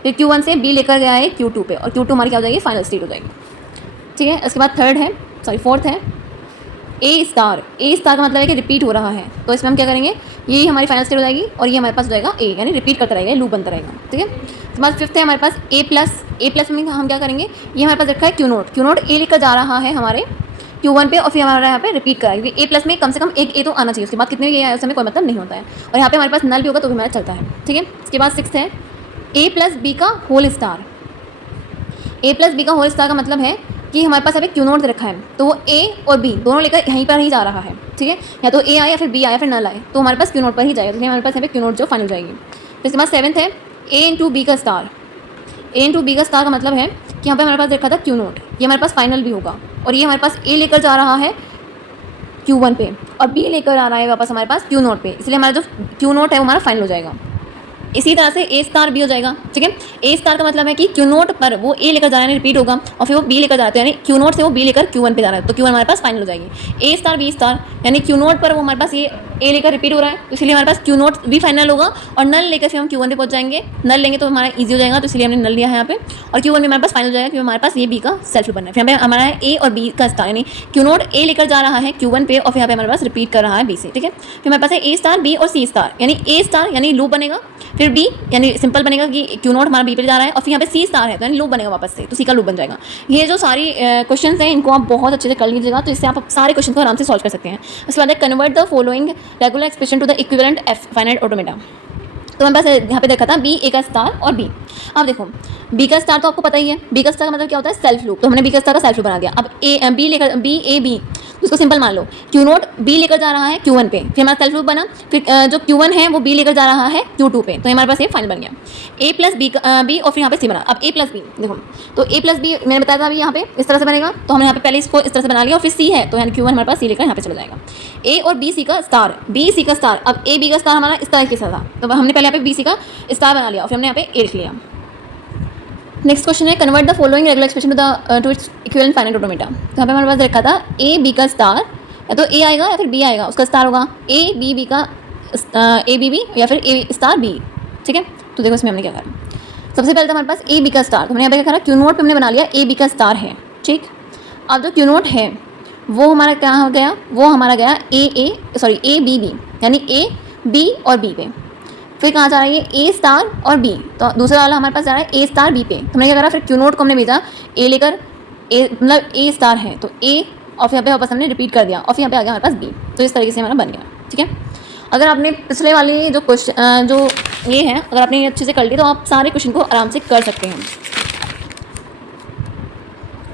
फिर Q1 से B लेकर गया है Q2 पे, और Q2 हमारी क्या हो जाएगी, फाइनल स्टेट हो जाएगी, ठीक है। इसके बाद थर्ड है सॉरी फोर्थ है ए स्टार का मतलब है कि रिपीट हो रहा है, तो इसमें हम क्या करेंगे, ये हमारी फाइनल स्टेट हो जाएगी और ये हमारे पास हो जाएगा ए, यानी रिपीट करता रहेगा, लूप बनता रहेगा, ठीक है। तो हमारे फिफ्थ है हमारे पास ए प्लस में हम क्या करेंगे, ये हमारे पास रखा है क्यू नोट ए लिखकर जा रहा है हमारे Q1 पे और फिर हमारा यहाँ पे रिपीट करा, क्योंकि ए प्लस में कम से कम एक ए तो आना चाहिए, उसके बाद कितने भी ए आए उसमें कोई मतलब नहीं होता है, और यहाँ पे हमारे पास नल भी होगा तो भी हमारा चलता है, ठीक है। इसके बाद सिक्स है ए प्लस बी का होल स्टार का मतलब है कि हमारे पास अभी क्यू नोट रखा है, तो वो ए और बी दोनों लेकर यहीं पर ही जा रहा है, ठीक है, या तो ए आए या फिर बी आए या फिर नल आए, तो हमारे पास क्यू नोट पर ही जाएगा, तो हमारे पास यहाँ पे क्यू नोट जो फाइनल जाएगी। फिर इसके बाद सेवन्थ है ए इंटू बी का स्टार का मतलब है कि यहाँ पे हमारे पास देखा था क्यू नोट, ये हमारे पास फाइनल भी होगा, और ये हमारे पास ए लेकर जा रहा है Q1 पे और बी लेकर आ रहा है वापस हमारे पास क्यू नोट पे, इसलिए हमारा जो क्यू नोट है वो हमारा फाइनल हो जाएगा। इसी तरह से ए स्टार भी हो जाएगा, ठीक है। ए स्टार का मतलब है कि क्यू नोट पर वो ए लेकर जा रहा है, रिपीट होगा, और फिर वो बी लेकर जा रहा है, यानी क्यू नोट से वो बी लेकर Q1 पे जा रहा है, तो Q1 हमारे पास फाइनल हो जाएगी। ए स्टार बी स्टार यानी क्यू नोट पर वो हमारे पास ये ए लेकर रिपीट हो रहा है, तो इसलिए हमारे पास क्यू नोट भी फाइनल होगा, और नल लेकर फिर हम Q1 पे पहुंच जाएंगे, नल लेंगे तो हमारा ईजी हो जाएगा, तो इसलिए हमने नल लिया है यहाँ पे, और Q1 भी हमारे पास फाइनल हो जाएगा, क्योंकि हमारे पास ये बी का सेल्फ बनना है। फिर यहाँ पे हमारा है ए और बी का स्टार, यानी क्यू नोट ए लेकर जा रहा है Q1 पे और फिर यहाँ पे हमारे पास रिपीट कर रहा है बी से, ठीक है। फिर हमारे पास है ए स्टार बी और सी स्टार, यानी ए स्टार यानी लूप बनेगा, फिर बी यानी सिंपल बनेगा कि क्यू नोट हमारा बी पे जा रहा है, और फिर यहाँ पे सी स्टार है तो यानी लूप बनेगा वापस से, तो सी का लूप बन जाएगा। ये जो सारी क्वेश्चंस हैं इनको आप बहुत अच्छे से कर लीजिएगा, तो इससे आप सारे क्वेश्चन को आराम से सॉल्व कर सकते हैं। उसके बाद convert the following regular expression to the equivalent F finite automata. तो हमारे पास यहाँ पे देखा था बी ए का स्टार और बी। अब देखो बी का स्टार तो आपको पता ही है, बी का स्टार का मतलब क्या होता है, सेल्फ लूप, तो हमने बी का स्टार का सेल्फ लूप बना दिया। अब ए बी लेकर बी ए बी, उसको सिंपल मान लो, क्यू नोट बी लेकर जा रहा है Q1 पे, फिर हमारा सेल्फ लूप बना, फिर जो Q1 है वो बी लेकर जा रहा है Q2 पे, तो हमारे पास ये फाइनल बन गया ए प्लस बी और फिर यहाँ पे सी बना। अब ए प्लस बी देखो, तो ए प्लस बी मैंने बताया था अभी यहाँ पे इस तरह से बनेगा, तो हमने यहाँ पे पहले इसको इस तरह से बना लिया, और फिर सी है तो यानी Q1 हमारे पास सी लेकर यहाँ पे चला जाएगा। ए और बी सी का स्टार, अब ए बी का स्टार हमारा इस तरह के साथ था, तो हमने पहले यहाँ पे बी सी का स्टार बना लिया और फिर हमने यहाँ पे ए लिख लिया। नेक्स्ट क्वेश्चन है convert the following regular expression to its equivalent finite automata. तो यहाँ पे हमारे पास रखा था ए बी का स्टार, या तो ए आएगा या फिर बी आएगा, उसका स्टार होगा ए बी का ए बी या फिर ए स्टार बी, ठीक है। तो देखो इसमें हमने क्या करा, सबसे पहले तो हमारे पास ए बी का स्टार, तो हमने यहाँ पे क्या करा, क्यू नोट पे हमने बना लिया ए बी का स्टार है, ठीक। अब जो क्यू नोट है वो हमारा क्या हो गया, वो हमारा गया ए बी यानी ए बी और बी पे, फिर कहाँ जा रहा है ये ए स्टार और बी, तो दूसरा वाला हमारे पास जा रहा है ए स्टार बी पे, तो हमने क्या करा, फिर क्यू नोट को हमने भेजा ए लेकर, ए मतलब ए स्टार है तो ए, और फिर यहाँ पे वापस हमने रिपीट कर दिया, और फिर यहाँ पे आ गया हमारे पास बी, तो इस तरीके से हमारा बन गया, ठीक है। अगर आपने पिछले वाले जो क्वेश्चन जो ये है अगर आपने ये अच्छे से कर ली तो आप सारे क्वेश्चन को आराम से कर सकते हैं।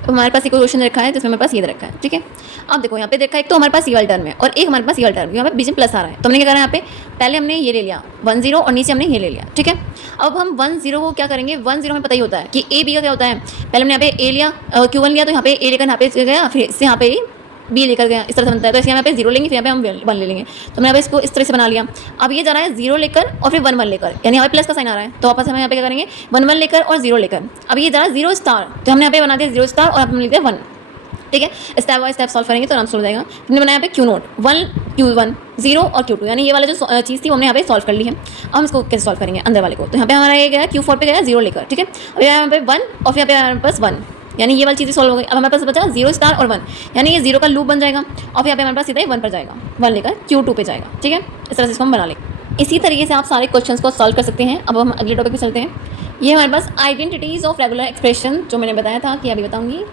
तो हमारे पास एक क्वेश्चन रखा है जिसमें हमारे पास ये रखा है, ठीक है। अब देखो यहाँ पे देखा एक तो हमारे पास ये वाला टर्म है और एक हमारे पास ये वाला टर्म, यहाँ पे बीच में प्लस आ रहा है, तो हमने क्या करा, यहाँ पे पहले हमने ये ले लिया 10 और नीचे हमने ये ले लिया, ठीक है। अब हम 10 को क्या करेंगे, 10 हमें पता ही होता है कि ए बी का क्या होता है, पहले हमने यहाँ पे ए लिया Q1 लिया, तो यहाँ पे ए लेकर यहाँ पे गया, फिर इससे यहाँ पे बी लेकर गया, इस तरह से बनता है, तो इसलिए यहाँ पे 0 लेंगे, फिर यहाँ पे हम 1 ले लेंगे, तो हमने यहाँ पे इसको इस तरह से बना लिया। अब ये जा रहा है 0 लेकर और फिर 1 लेकर, यानी यहाँ पे प्लस का साइन आ रहा है, तो वापस हम यहाँ पे क्या करेंगे 1 लेकर और 0 लेकर। अब ये जा रहा है 0 स्टार, तो हमने यहाँ पे बना दिया 0 स्टार और हम लिखते हैं 1, ठीक है। स्टेप बाय स्टेप सॉल्व करेंगे तो आराम से हो जाएगा। हमने बनाया यहाँ पे क्यू नोट 1 Q1 0 और Q2, यानी ये वाला जो चीज़ थी वो हमने यहाँ पे सॉल्व कर ली है। अब हम इसको कैसे सॉल्व करेंगे अंदर वाले को, तो यहाँ पे हमारा ये गया Q4 पे गया 0 लेकर, ठीक है। अब यहाँ पे 1 और फिर यहाँ पे हमारे पास 1, यानी ये वाली चीज़ें सॉल्व हो गई। अब हमारे पास बचा 0 स्टार और 1, यानी ये 0 का लूप बन जाएगा और फिर यहाँ पे हमारे पास सीधा ही 1 पर जाएगा, 1 लेकर Q2 पे जाएगा, ठीक है। इस तरह से इसको हम बना लेंगे। इसी तरीके से आप सारे क्वेश्चंस को सॉल्व कर सकते हैं। अब हम अगले टॉपिक पे चलते हैं। ये हमारे पास आइडेंटिटीज़ ऑफ रेगुलर एक्सप्रेशन जो मैंने बताया था कि अभी बताऊंगी।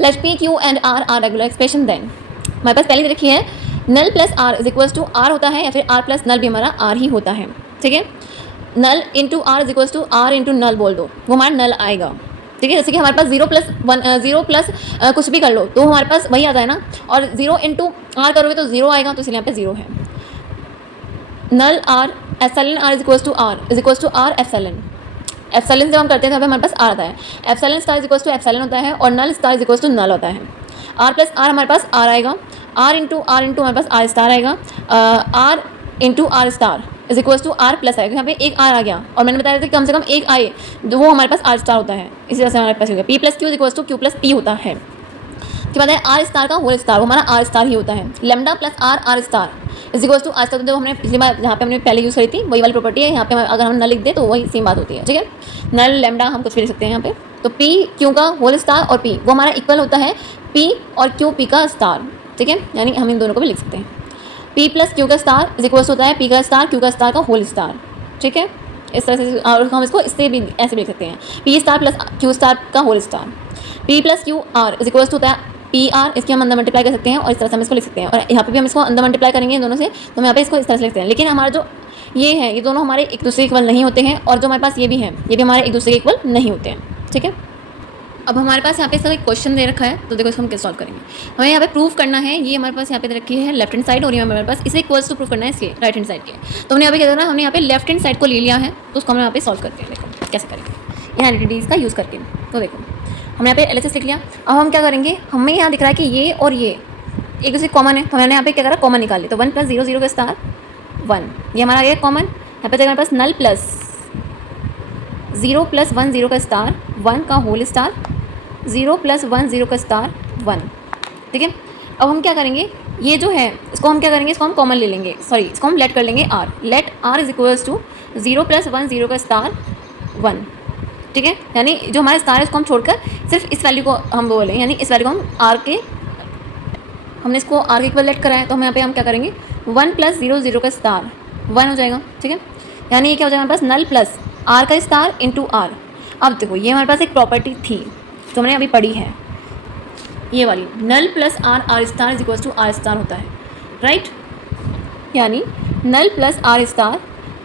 Let P, Q and R are regular expression. Then हमारे पास पहले रखी है null plus R is equals to R होता है, या फिर आर प्लस नल भी हमारा आर ही होता है, ठीक है। Null into R is equals to R into null बोल दो, वो हमारा नल आएगा, ठीक है। जैसे कि हमारे पास 0 प्लस कुछ भी कर लो तो हमारे पास वही आता है ना, और 0 इंटू आर करोगे तो 0 आएगा, तो इसलिए यहाँ पे 0 है। Null R epsilon R is equals to R epsilon जब हम करते हैं तो हमारे पास आर आता है, epsilon star is equals to epsilon होता है, और null star is equals to null होता है। आर प्लस आर हमारे पास आर आएगा, आर इंटू हमारे पास आर स्टार आएगा, R into R star is equals to R plus आएगा। यहाँ पे एक आर आ गया और मैंने बताया था कि कम से कम एक आए जो वो हमारे पास आर स्टार होता है, इसी तरह से हमारे पास होगा P plus Q is equals to Q plus P होता है। उसके बाद है आर स्टार का होल स्टार, वो हमारा आर स्टार ही होता है। Lambda plus R star is equals to R star, जो हमने पिछली बार जहाँ पे हमने पहले यूज़ करी थी वही वाली प्रॉपर्टी है। यहाँ पे अगर हम नल लिख दें तो वही सेम बात होती है, ठीक है। नल लेमडा हम कुछ भी लिख सकते हैं यहाँ पे, तो P Q का होल स्टार और P वो हमारा इक्वल होता है P और Q P का स्टार, ठीक है, यानी हम इन दोनों को भी लिख सकते हैं। P प्लस Q का स्टार इज इक्वल्स होता है P का स्टार Q का स्टार का होल स्टार, ठीक है, इस तरह से। और हम इसको इससे भी ऐसे भी लिख सकते हैं, P star plus Q star का whole star. P plus Q R is equals होता है पी आर, इसके हम अंदर मल्टीप्लाई कर सकते हैं और इस तरह से हम इसको लिख सकते हैं। और यहाँ पे भी हम इसको अंदर मल्टीप्लाई करेंगे इन दोनों से, तो हम यहाँ पे इसको इस तरह से लिखते हैं। लेकिन हमारा जो ये है, ये दोनों हमारे एक दूसरे के इक्वल नहीं होते हैं, और जो हमारे पास ये भी है, ये भी हमारे एक दूसरे के इक्वल नहीं होते हैं, ठीक है। अब हमारे पास यहाँ पे इसका एक क्वेश्चन दे रखा है, तो देखो इसको हम कैसे सॉल्व करेंगे। हमें यहाँ पे प्रूफ करना है, ये हमारे पास यहाँ पे दे रखी है लेफ्ट हैंड साइड, और ये हमारे पास इसे इक्वल्स टू प्रूफ करना है इसके राइट हैंड साइड के। तो हमने यहाँ पे क्या करना है, हमने यहाँ पे लेफ्ट हैंड साइड को ले लिया है, तो उसको हम यहाँ पे सॉल्व करते हैं। देखो कैसे करेंगे इन आइडेंटिटीज़ का यूज़ करके। तो देखो हमने यहाँ पे LHS लिख लिया। अब हम क्या करेंगे, हमें यहाँ दिख रहा है कि ये और ये एक दूसरे कॉमन है, तो हमने यहाँ पे क्या करा, कॉमन निकाल लिया। तो 1 + 0 0 का स्टार 1, ये हमारा ये कॉमन। यहाँ पे हमारे पास नल प्लस 0 + 1 0 का स्टार 1 का होल स्टार 0 + 1 0 का स्टार 1, ठीक है। अब हम क्या करेंगे, ये जो है इसको हम क्या करेंगे, इसको हम कॉमन ले लेंगे, सॉरी इसको हम लेट कर लेंगे R। Let R is equals to 0 + 1 0 का स्टार 1, ठीक है। यानी जो हमारा स्टार है उसको हम छोड़कर सिर्फ इस वैल्यू को हम बोलें, यानी इस वैल्यू को हम R के, हमने इसको R के इक्वल लेट करा है, तो हम यहाँ पे हम क्या करेंगे 1 + 0 0 का स्टार 1 हो जाएगा, ठीक है। यानी ये क्या हो जाएगा हमारे पास नल प्लस R का स्टार इंटू R। अब देखो ये हमारे पास एक प्रॉपर्टी थी जो हमने अभी पढ़ी है, ये वाली null plus R R star is equals to R star होता है, राइट। यानी null plus R star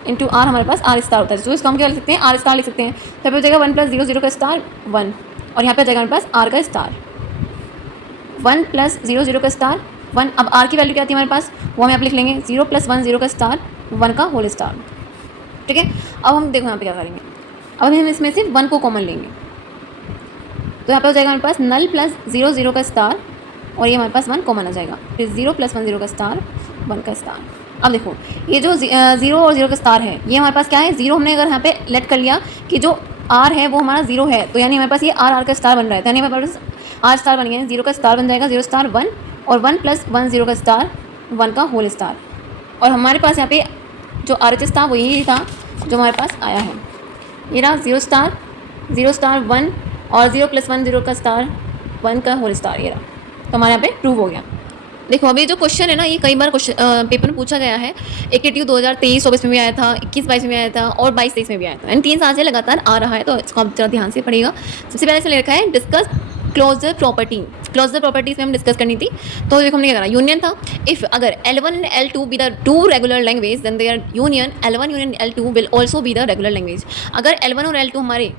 into R हमारे पास R स्टार होता है, तो इसको हम क्या लिख सकते हैं, R स्टार लिख सकते हैं। तो यहाँ पे हो जाएगा 1 + 0 0 का स्टार 1, और यहाँ पे आ जाएगा हमारे पास R का स्टार 1 + 0 0 का स्टार 1। अब R की वैल्यू क्या आती है हमारे पास, वो हम यहाँ पे लिख लेंगे 0 + 1 0 का स्टार 1 का होल स्टार, ठीक है। अब हम देखो यहाँ पे क्या करेंगे, अब हम इसमें से 1 को कॉमन लेंगे, तो यहाँ पे हो जाएगा हमारे पास नल प्लस 0 0 का स्टार, और ये हमारे पास 1 कॉमन आ जाएगा, फिर 0 + 1 0 का स्टार 1 का स्टार। अब देखो ये जो 0 और 0 का स्टार है, ये हमारे पास क्या है, 0 हमने अगर यहाँ पे लेट कर लिया कि जो R है वो हमारा 0 है, तो यानी हमारे पास ये R R का स्टार बन रहा है, तो यानी हमारे पास R स्टार बन गया, 0 का स्टार बन जाएगा 0 स्टार 1, और 1 + 1 0 का स्टार 1 का होल स्टार। और हमारे पास यहाँ पे जो RHS था वो यही था जो हमारे पास आया है, ये रहा 0 स्टार 1 और 0 + 1 0 का स्टार 1 का होल स्टार, ये रहा। तो हमारे यहाँ पे प्रूव हो गया। देखो अभी जो क्वेश्चन है ना, ये कई बार क्वेश्चन पेपर में पूछा गया है। AKTU 2023-24 में भी आया था, 21-22 में भी आया था, और 22-23 में भी आया था, यानी 3 साल से लगातार आ रहा है, तो इसको आप जरा ध्यान से पढ़िएगा। सबसे पहले इसमें लिखा है discuss closure property. Closure properties में हम डिस्कस करनी थी, तो देखो हमने क्या करा, यूनियन था। इफ अगर L1 and L2 be the two regular language, then their union L1 union L2 will also be the regular language. अगर L1 और L2 हमारे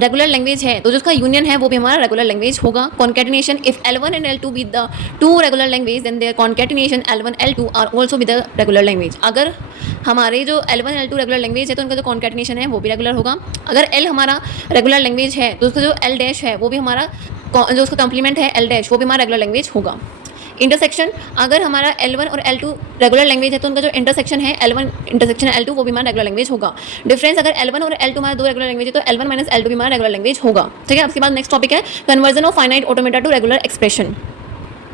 रेगुलर लैंग्वेज है, तो जो उसका यूनियन है वो भी हमारा रेगुलर लैंग्वेज होगा। Concatenation if L1 and L2 be the two regular language, then their concatenation L1 L2 are also be the regular language. अगर हमारे जो L1 L2 रेगुलर लैंग्वेज है, तो उनका जो कॉन्केटिनेशन है वो भी रेगुलर होगा। अगर L हमारा रेगुलर लैंग्वेज है, तो उसका जो L डैश है वो भी हमारा, जो उसका कॉम्प्लीमेंट है L डैश, वो भी हमारा रेगुलर लैंग्वेज होगा। इंटरसेक्शन, अगर हमारा L1 और L2 रेगुलर लैंग्वेज है, तो उनका जो इंटरसेक्शन है L1 इंटरसेक्शन L2 वो भी हमारा रेगुलर लैंग्वेज होगा। डिफरेंस, अगर L1 और L2 हमारा दो रेगुलर लैंग्वेज है, तो L1 - L2 भी हमारा रेगुलर लैंग्वेज होगा, ठीक है। उसके बाद नेक्स्ट टॉपिक है conversion of finite automata to regular expression,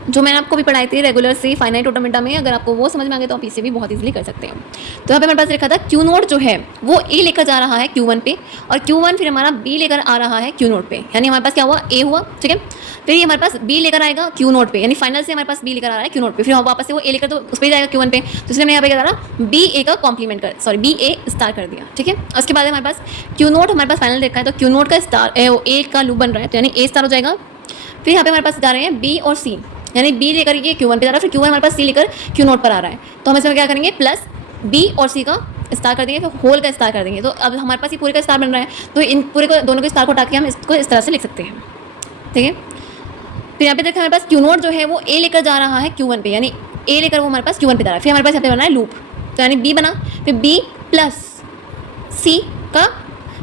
जो मैंने आपको भी पढ़ाई थी रेगुलर से फाइनाइट ऑटोमेटा में। अगर आपको वो समझ में आ गया तो आप इसे भी बहुत इजीली कर सकते हैं। तो यहाँ पे हमारे पास लिखा था Q0 जो है वो A लेकर जा रहा है Q1 पे, और Q1 फिर हमारा B लेकर आ रहा है Q0 पे, यानी हमारे पास क्या हुआ, A हुआ, ठीक है। फिर ये हमारे पास B लेकर आएगा Q0 पे, यानी फाइनल से हमारे पास B लेकर आ रहा है Q0 पे, फिर वापस से वो A लेकर तो उस पर जाएगा Q1 पे, तो इसलिए हमने यहाँ पे क्या करा, BA का कॉम्प्लीमेंट कर, सॉरी BA स्टार कर दिया, ठीक है। उसके बाद हमारे पास Q0 हमारे पास फाइनल देखा है, तो Q0 का स्टार A का लूप बन रहा है, तो यानी A स्टार हो जाएगा। फिर यहाँ पे हमारे पास जा रहे हैं B और C, यानी B लेकर ये Q1 पे जा रहा है, फिर Q1 हमारे पास C लेकर Q0 पर आ रहा है, तो हम इसमें क्या करेंगे, प्लस B और C का स्टार कर देंगे, फिर होल का स्टार कर देंगे। तो अब हमारे पास ये पूरे का स्टार बन रहा है, तो इन पूरे को दोनों के स्टार को हटा के हम इसको इस तरह से लिख सकते हैं, ठीक है। फिर यहाँ पे देखिए हमारे पास Q0 जो है वो A लेकर जा रहा है Q1 पे, यानी A लेकर वो हमारे पास Q1 पे जा रहा है। फिर हमारे पास यहाँ पे बना है लूप, तो यानी B बना, फिर B प्लस C का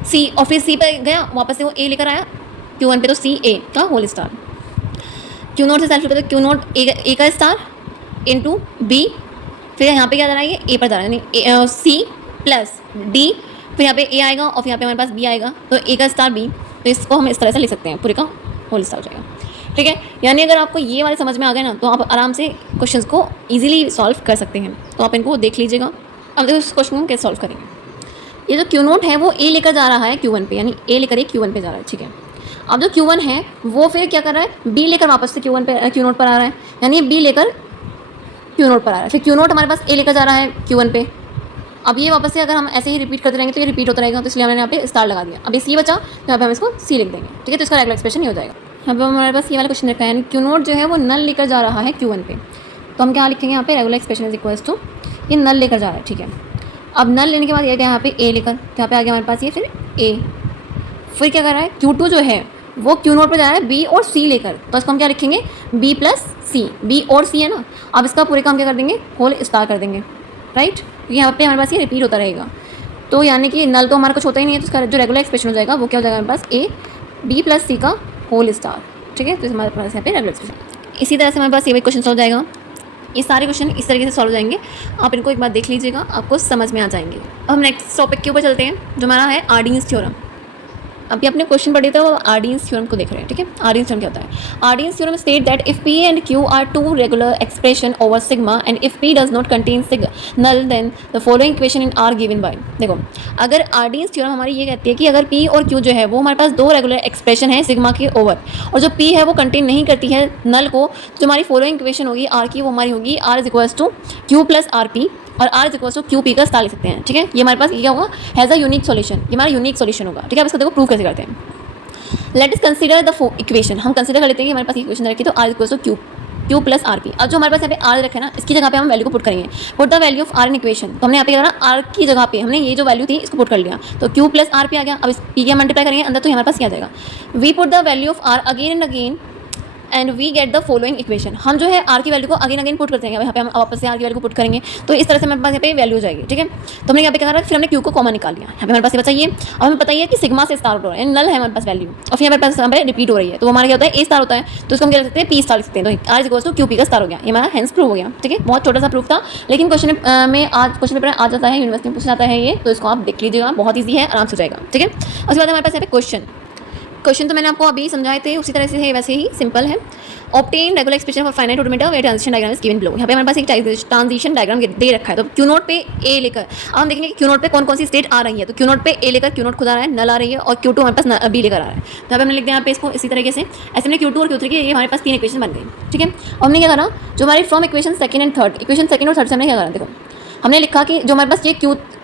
C, और फिर C पे गया वापस से वो A लेकर आया Q1 पे, तो C A का होल स्टार। Q0 से सेल्फ तो Q0 A का स्टार इंटू B, फिर यहाँ पे क्या जा रहा है, ये A पर जा रहा है, यानी C प्लस D, फिर यहाँ पे A आएगा और फिर यहाँ पे हमारे पास B आएगा, तो A का स्टार B, तो इसको हम इस तरह से लिख सकते हैं, पूरे का होल स्टार हो जाएगा, ठीक है। यानी अगर आपको ये वाले समझ में आ गए ना, तो आप आराम से क्वेश्चंस को इजीली सॉल्व कर सकते हैं। तो आप इनको देख लीजिएगा। अब देखो इस क्वेश्चन को कैसे सॉल्व करेंगे। ये जो Q0 है वो A लेकर जा रहा है Q1 पे, यानी A लेकर Q1 पे जा रहा है, ठीक है। अब जो Q1 है वो फिर क्या कर रहा है, B लेकर वापस से Q1 पे Q0 पर आ रहा है, यानी B लेकर Q0 पर आ रहा है, फिर Q0 हमारे पास A लेकर जा रहा है Q1 पे। अब ये वापस से अगर हम ऐसे ही रिपीट करते रहेंगे तो ये रिपीट होता रहेगा, तो इसलिए हमने यहाँ पे स्टार लगा दिया। अब ये C बचा तो यहाँ पे हम इसको C लिख देंगे, ठीक है। तो इसका रेगुलर एक्सप्रेशन ये हो जाएगा। यहाँ पे हमारे पास ये वाला क्वेश्चन रखा है, यानी Q0 जो है वो नल लेकर जा रहा है Q1 पे, तो हम क्या लिखेंगे यहाँ पे, regular expression is equals to ये नल लेकर जा रहा है, ठीक है। अब नल लेने के बाद ये गया यहाँ पे A लेकर, तो यहाँ पे आ गया हमारे पास ये फिर A, फिर क्या कर रहा है Q2 जो है वो Q0 पर जा रहा है B और C लेकर, तो इसको हम क्या लिखेंगे B प्लस C, B और C है ना। अब इसका पूरे काम क्या कर देंगे, होल स्टार कर देंगे, राइट। यहाँ पे हमारे पास ये रिपीट होता रहेगा, तो यानी कि नल तो हमारा कुछ होता ही नहीं है, तो इसका जो रेगुलर एक्सप्रेशन हो जाएगा वो क्या हो जाएगा हमारे पास A B प्लस C का होल स्टार, ठीक है। तो हमारे पास यहाँ पे रेगुलर एक्सप्रेशन। इसी तरह से हमारे पास ये भी क्वेश्चन सॉल्व हो जाएगा। ये सारे क्वेश्चन इस तरीके से सॉल्व हो जाएंगे, आप इनको एक बार देख लीजिएगा, आपको समझ में आ जाएंगे। अब हम नेक्स्ट टॉपिक के ऊपर चलते हैं, जो हमारा है आर्डीन्स थ्योरम। अभी अपने क्वेश्चन पढ़े थे वो आर्डीन्स थ्योरम को देख रहे हैं, ठीक है। आर्डीन्स थ्योरम क्या होता है, Arden's theorem state that if P and Q are two regular expression over sigma and if P does not contain null then the following equation in R given by. देखो, अगर आर्डीन्स थ्योरम हमारी ये कहती है कि अगर P और Q जो है वो हमारे पास दो रेगुलर एक्सप्रेशन है सिग्मा के ओवर, और जो P है वो कंटेन नहीं करती है नल को, जो हमारी फॉलोइंग इक्वेशन होगी आर की, वो हमारी होगी R is equals to Q plus RP, और R is equals to QP का स्टार लिख सकते हैं, ठीक है। ये हमारे पास ये क्या होगा, हैज़ अ यूनिक सॉल्यूशन, ये हमारा यूनिक सॉल्यूशन होगा, ठीक है। अब इसको देखो प्रूव कैसे करते हैं। लेट इस कंसिडर द इक्वेशन, हम कंसिडर कर लेते हैं कि हमारे पास इक्वेशन रखी, तो R equals to Q plus RP। अब जो हमारे पास यहाँ पे R रखा है ना, इसकी जगह पे हम वैल्यू को पुट करेंगे, put the value of R in equation. तो हमने यहाँ पे करा R की जगह पे हमने ये जो वैल्यू थी इसको पुट कर लिया, तो Q प्लस RP आ गया। अब इस P के मल्टीप्लाई करेंगे अंदर, तो हमारे पास क्या आ जाएगा, we put the value of R again and again and we get the following equation. हम जो है R की वैल्यू को अगेन अगेन पुट करते हैं, यहाँ पे हम वापस से R की वैल्यू को पुट करेंगे, तो इस तरह से हमारे पास यहाँ पे वैल्यू हो जाएगी, ठीक है। तो हमने यहाँ पे क्या करा, फिर हमने Q को कॉमन निकाल लिया, यहाँ पे हमारे पास ये बचा, ये अब हमें पता ही है कि सिग्मा से स्टार हो रहा है, नल है हमारे पास वैल्यू, और फिर हमारे पास यहाँ पे रिपीट हो रही है, तो हमारा क्या होता है A स्टार होता है, तो इसको हम क्या लिख सकते हैं P स्टार लिख सकते हैं। तो R is equals to QP का स्टार हो गया, ये हमारा हेंस प्रूव हो गया, ठीक है। बहुत छोटा सा प्रूफ था, लेकिन क्वेश्चन में आज क्वेश्चन पेपर आ जाता है, यूनिवर्सिटी में पूछा जाता है ये, तो इसको आप देख लीजिएगा, बहुत ईजी है, आराम से हो जाएगा, ठीक है। उसके बाद हमारे पास यहाँ पे क्वेश्चन तो मैंने आपको अभी समझाए थे, उसी तरह से है, वैसे ही सिंपल है। Obtain regular expression for finite automata where transition diagram is given below. यहाँ पे हमारे पास एक ट्रांजिशन डायग्राम दे रखा है, तो Q नोट पे A लेकर अब हम देखेंगे कि Q नोट पे कौन कौन सी स्टेट आ रही है। तो Q नोट पे A लेकर Q नोट खुद आ रहा है, नल आ रही है, और Q2 हमारे पास B लेकर आ रहा है। तो यहाँ पे हमने लिख दिया यहाँ पे इसको इसी तरीके से, ऐसे हमने Q2 और Q3 की ये हमारे पास तीन इक्वेशन बन गई, ठीक है। और हमने क्या करा, जो हमारी from equation second and third, equation second और थर्ड से हमने क्या करा, देखो हमने लिखा कि जो हमारे पास ये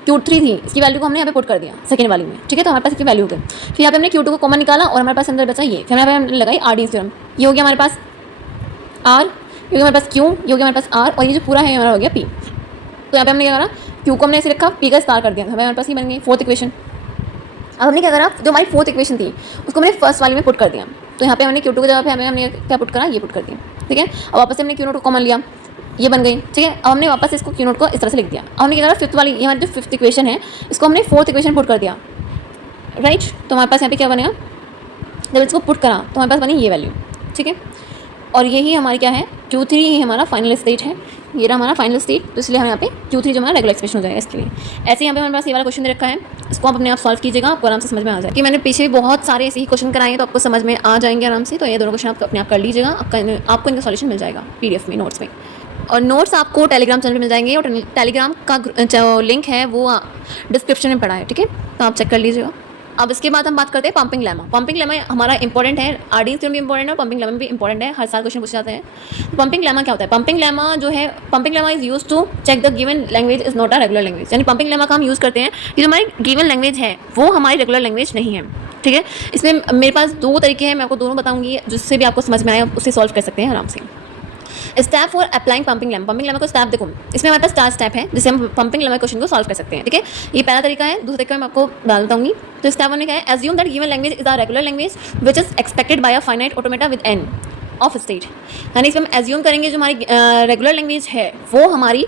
Q3 थी, इसकी वैल्यू को हमने यहाँ पे पुट कर दिया सेकंड वाली में, ठीक है। तो हमारे पास इसकी वैल्यू हो गई, फिर यहाँ पे हमने Q2 को कॉमन निकाला और हमारे पास अंदर बचा ये, फिर यहाँ पे हमने लगाई आर्डीन्स थ्योरम, ये हो गया हमारे पास R, ये हो गया हमारे पास Q, ये हो गया हमारे पास R, और ये जो पूरा है हमारा हो गया P। तो यहाँ पे हमने क्या करा, Q को हमने ऐसे रखा, P का स्टार कर दिया, हमारे पास ये बन गई फोर्थ इक्वेशन। अब हमने क्या करा, जो हमारी फोर्थ इक्वेशन थी उसको हमने फर्स्ट वाली में पुट कर दिया, तो यहाँ पे हमने Q2 की जगह पे हमने क्या पुट करा, ये पुट कर दिया, ठीक है। अब वापस से हमने Q नोट को कॉमन लिया, ये बन गई, ठीक है। अब हमने वापस इसको Q नोट को इस तरह से लिख दिया। अब हमने क्या करा, फिफ्थ वाली, ये हमारी जो फिफ्थ इक्वेशन है इसको हमने फोर्थ इक्वेशन पुट कर दिया, राइट। तो हमारे पास यहाँ पे क्या बनेगा, जब इसको पुट करा तो हमारे पास बनी ये वैल्यू, ठीक है। और यही हमारी क्या है, Q3 ही हमारा फाइनल स्टेट है, ये रहा हमारा फाइनल स्टेट, तो इसलिए हम यहाँ पे Q3 जो हमारा रेगुलर एक्सप्रेशन हो जाएगा इसके लिए। ऐसे यहाँ पे हमारे पास ये वाला क्वेश्चन दे रखा है, इसको आप अपने आप सॉल्व कीजिएगा, आपको आराम से समझ में आ जाए कि मैंने पीछे भी बहुत सारे ऐसे ही क्वेश्चन कराए हैं, तो आपको समझ में आ जाएंगे आराम से। तो ये दोनों क्वेश्चन आप अपने आप कर लीजिएगा, आपको इनका सॉल्यूशन मिल जाएगा PDF में, नोट्स में। और नोट्स आपको टेलीग्राम चैनल पर मिल जाएंगे, और टेलीग्राम का जो लिंक है वो डिस्क्रिप्शन में पड़ा है, ठीक है, तो आप चेक कर लीजिएगा। अब इसके बाद हम बात करते हैं पंपिंग लेमा। पंपिंग लेमा हमारा इंपॉर्टेंट है, आर्डीन्स थ्योरम भी इंपॉर्टेंट है और पंपिंग लेमा भी इंपॉर्टेंट है, हर साल क्वेश्चन पूछे जाते हैं। पंपिंग लेमा क्या होता है, पंपिंग लेमा जो है, pumping lemma is use to check the given language is not a regular language. यानी पंपिंग लेमा का हम यूज़ करते हैं कि जो हमारी गिवन लैंग्वेज है वो हमारी रेगुलर लैंग्वेज नहीं है, ठीक है। इसमें मेरे पास दो तरीके हैं, मैं आपको दोनों बताऊंगी, जिससे भी आपको समझ में आए उससे सॉल्व कर सकते हैं आराम से। Step for applying pumping lemma. Pumping lemma को स्टेप देखो, इसमें हमारे पास 4 स्टेप है जिससे हम पंपिंग लेमा क्वेश्चन को सॉल्व कर सकते हैं, ठीक है। ये पहला तरीका है, दूसरा तरीका मैं आपको डाल दूंगी। तो स्टेप 1 में क्या है, assume that given language is a regular language which is expected bye a finite automata with n of state. यानी इसमें हम एज्यूम करेंगे जो हमारी रेगुलर लैंग्वेज है वो हमारी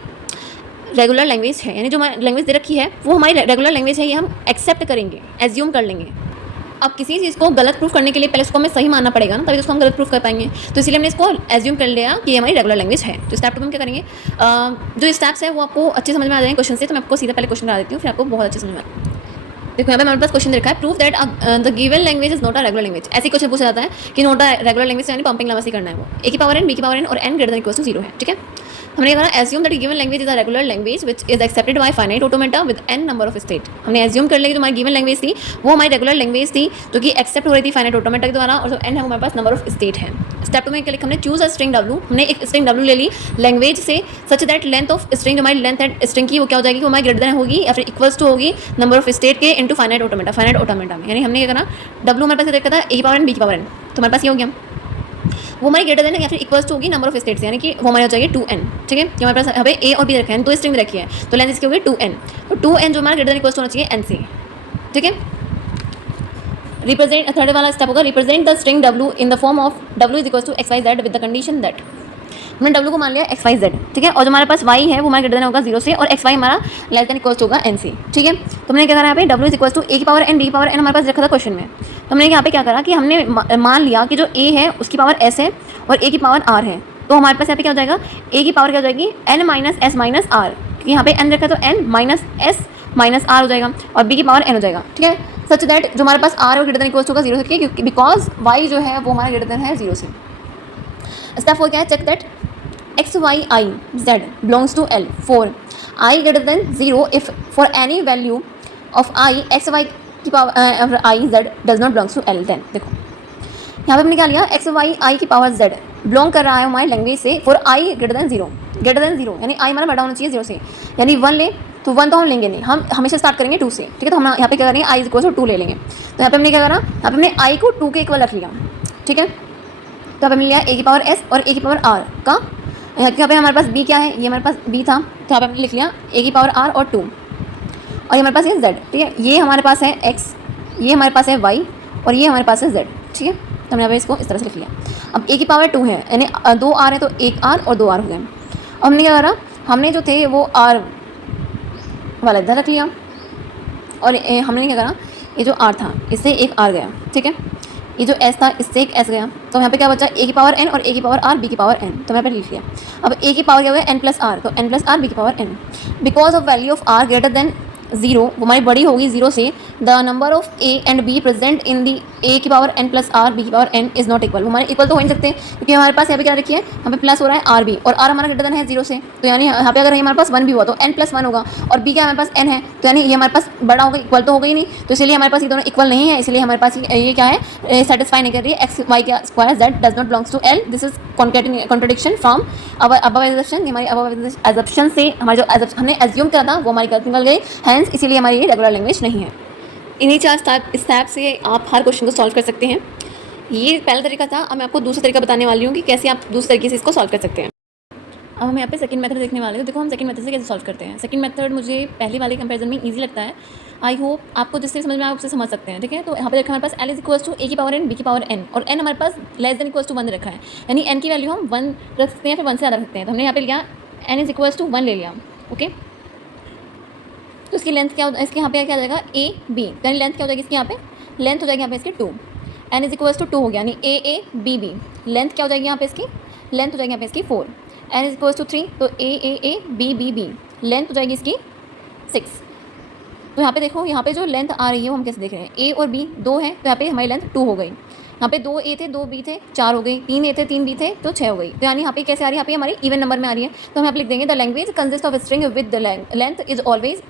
रेगुलर लैंग्वेज है, यानी जो हमारी लैंग्वेज दे रखी है वो हमारी रेगुलर लैंग्वेज है, ये हम एक्सेप्ट करेंगे, एज्यूम कर लेंगे। अब किसी चीज़ को गलत प्रूफ करने के लिए पहले उसको हमें सही मानना पड़ेगा ना, तभी उसको हम गलत प्रूफ कर पाएंगे। तो इसलिए हमने इसको एज्यूम कर लिया कि ये हमारी रेगुलर लैंग्वेज है। तो स्टेप 2 में हम क्या करेंगे, जो स्टेप्स है वो आपको अच्छे समझ में आ जाएंगे क्वेश्चन से, तो मैं आपको सीधा पहले क्वेश्चन बता देती हूँ, फिर आपको बहुत अच्छे समझ में आएगा। देखो यहाँ पे हमारे पास क्वेश्चन रखा है, proof that the given language is not a regular language. ऐसे क्वेश्चन पूछा जाता है कि नॉट अ रेगुलर लैंग्वेज, यानी पंपिंग लेमा से करना है वो, a की पावर n, b की पावर n और n greater than equals to 0 है, ठीक है। हमने कहा assume that given language is a regular language which is accepted by finite automata with N number of state. हमने एज्यूम कर लिया कि जो हमारी गिवन लैंग्वेज थी वो हमारी रेगुलर लैंग्वेज थी जो कि एक्सेप्ट हो रही थी फाइनाइट ऑटोमेटा के द्वारा, और जो एन है हमारे पास नंबर ऑफ स्टेट है। स्टेप 2 में क्या लिखा हमने, चूज अ स्ट्रिंग डब्ल्यू। हमने एक स्ट्रिंग डब्ल्यू ले ली लैंग्वेज से such that length of string, जो हमारी लेंथ है स्ट्रिंग की वो क्या हो जाएगी, वो हमारी ग्रेटर देन होगी या फिर इक्वल्स टू होगी नंबर ऑफ स्टेट के इनटू फाइनाइट ऑटोमेटा में। यानी हमने क्या करना, डब्ल्यू हमारे पास देखा था ए की पावर एन बी की पावर एन, तो हमारे पास ये हो गया वो हमारी ग्रेटर देन या फिर इक्वल्स टू होगी नंबर ऑफ स्टेट्स, यानी कि वो हमारी हो जाएगी 2n। ठीक है, जो हमारे पास यहाँ पे ए और बी रखा है, दो स्ट्रिंग रखी है, तो लेंथ इसकी होगी 2n। तो 2n जो हमारा ग्रेटर देन इक्वल्स होना चाहिए n से। ठीक है, रिप्रेजेंट थर्ड वाला स्टेप होगा, represent the string w in the form of w is equals to x Y Z with the condition that. हमने w को मान लिया एक्स वाई जेड, ठीक है, और जो हमारे पास y है वो हमारा ग्रेटर देन होगा 0 से, और xy हमारा लेस देन इक्वल्स होगा n से। ठीक है, तो हमने क्या करा यहाँ पे w is equals to a की पावर n b की पावर n हमारे पास रखा था क्वेश्चन में, तो हमने यहाँ पे क्या करा कि हमने मान लिया कि जो a है उसकी पावर s है और a की पावर r है, तो हमारे पास यहाँ पे क्या हो जाएगा, a की पावर क्या हो जाएगी n minus s minus r, क्योंकि यहाँ पे n रखा तो n minus s minus r हो जाएगा और b की पावर n हो जाएगा। ठीक है, सच दैट जो हमारे पास r है वो ग्रेटर देन इक्वल्स होगा 0 से, क्योंकि बिकॉज y जो है वो हमारा ग्रेटर देन है 0 से। स्टेप 4 क्या है, check that x y i z belongs to L for I greater than 0 if for any value of I x y की power i z does not belongs to L। then देखो यहाँ पे हमने क्या लिया, x y i की पावर z बिलोंग कर रहा है हमारी लैंग्वेज से फॉर i ग्रेटर देन 0, यानी i हमारा बड़ा होना चाहिए 0 से, यानी 1 ले तो 1 तो हम लेंगे नहीं, हम हमेशा स्टार्ट करेंगे 2 से। ठीक है, तो हम यहाँ पे क्या करेंगे, i इक्वल टू 2 ले लेंगे, तो यहाँ पे हमने क्या करा, यहाँ पे हमने i को 2 के इक्वल रख लिया। ठीक है, तो यहाँ पे हमने लिया a की पावर s और a की पावर r का, यहाँ पे हमारे पास b क्या है, ये हमारे पास b था, तो यहाँ पे हमने लिख लिया a की पावर r और 2, और ये हमारे पास है z। ठीक है, ये हमारे पास है x, ये हमारे पास है y और ये हमारे पास है z। ठीक है, तो हमने यहाँ पे इसको इस तरह से लिख लिया। अब a की पावर 2 है, यानी 2 r है, तो 1 r और 2 r हो गए। अब हमने क्या करा, हमने जो थे वो r वाला इधर रख लिया, और हमने क्या करा, ये जो r था इससे एक r गया। ठीक है, ये जो s था इससे एक s गया, तो यहाँ पे क्या बचा, a की पावर n और a की पावर r b की पावर n, तो मैं पे लिख लिया। अब a की पावर क्या हुआ, n प्लस r, तो n प्लस r b की power n। Because of value of r greater than 0, वो हमारी बड़ी होगी 0 से, the number of a and b present in the a की power n plus r b की power n is not equal. वो हमारे इक्वल तो हो नहीं सकते, क्योंकि हमारे पास यहाँ पे क्या रखी है, यहाँ पे प्लस हो रहा है r b, और r हमारा ग्रेटर देन है 0 से, तो यानी यहाँ पे अगर हमारे पास 1 भी हुआ तो n प्लस 1 होगा, और b क्या हमारे पास n है, तो यानी ये हमारे पास बड़ा होगा, इक्वल तो होगा ही नहीं, तो इसलिए हमारे पास ये दोनों इक्वल नहीं है, इसलिए हमारे पास ये क्या है, सेटिस्फाई नहीं कर रही है, एक्स वाई का square Z does not belongs to L. This is contradiction from above assumption, हमारी अबव एजम्पशन से हमारे जो हमने एज्यूम किया था वो हमारी गलती निकल गई, हैंस इसीलिए हमारी ये रेगुलर लैंग्वेज नहीं है। इन्हीं 4 स्टेप से आप हर क्वेश्चन को सॉल्व कर सकते हैं। ये पहला तरीका था, अब मैं आपको दूसरा तरीका बताने वाली हूँ कि कैसे आप दूसरे तरीके से इसको सॉल्व कर सकते हैं। अब हम यहाँ पे सेकंड मेथड देखने वाले हैं, तो देखो हम सेकंड मेथड से कैसे सॉल्व करते हैं। सेकंड मेथड मुझे पहले वाले कंपैरिजन में इजी लगता है, आई होप आपको जिससे समझ में आप उससे समझ सकते हैं। ठीक है, तो यहाँ पे देखो हमारे पास l is equals to a की पावर n b की पावर n, और n हमारे पास लेस देन इक्वल्स टू 1 रखा है, यानी n की वैल्यू हम 1 रख सकते हैं, फिर 1 से ज़्यादा रखते हैं, तो हमने यहाँ पे लिया n इज इक्वल्स टू 1 ले लिया। ओके, तो इसकी लेंथ क्या हो, इसके यहाँ पे क्या हो जाएगा a b, यानी लेंथ क्या हो जाएगी इसकी, यहाँ पे लेंथ हो जाएगी यहाँ पे इसकी 2, n इज इक्वल्स टू 2 हो गया, यानी a b b, लेंथ क्या हो जाएगी यहाँ पे इसकी, लेंथ हो जाएगी यहाँ पे इसकी 4, n इज इक्वल्स टू 3, तो a b b b, length हो जाएगी इसकी 6। तो यहाँ पे देखो, यहाँ पे जो लेंथ आ रही है वो हम कैसे देख रहे हैं, a और b 2 है, तो यहाँ पे हमारी लेंथ 2 हो गई, यहाँ पे 2 a थे 2 b थे 4 हो गई, 3 a थे 3 b थे तो 6 हो गई, तो यानी यहाँ पे कैसे आ रही है, यहाँ पे हमारी इवन नंबर में आ रही है, तो हम यहाँ पे लिख देंगे the language consist of string with the length is always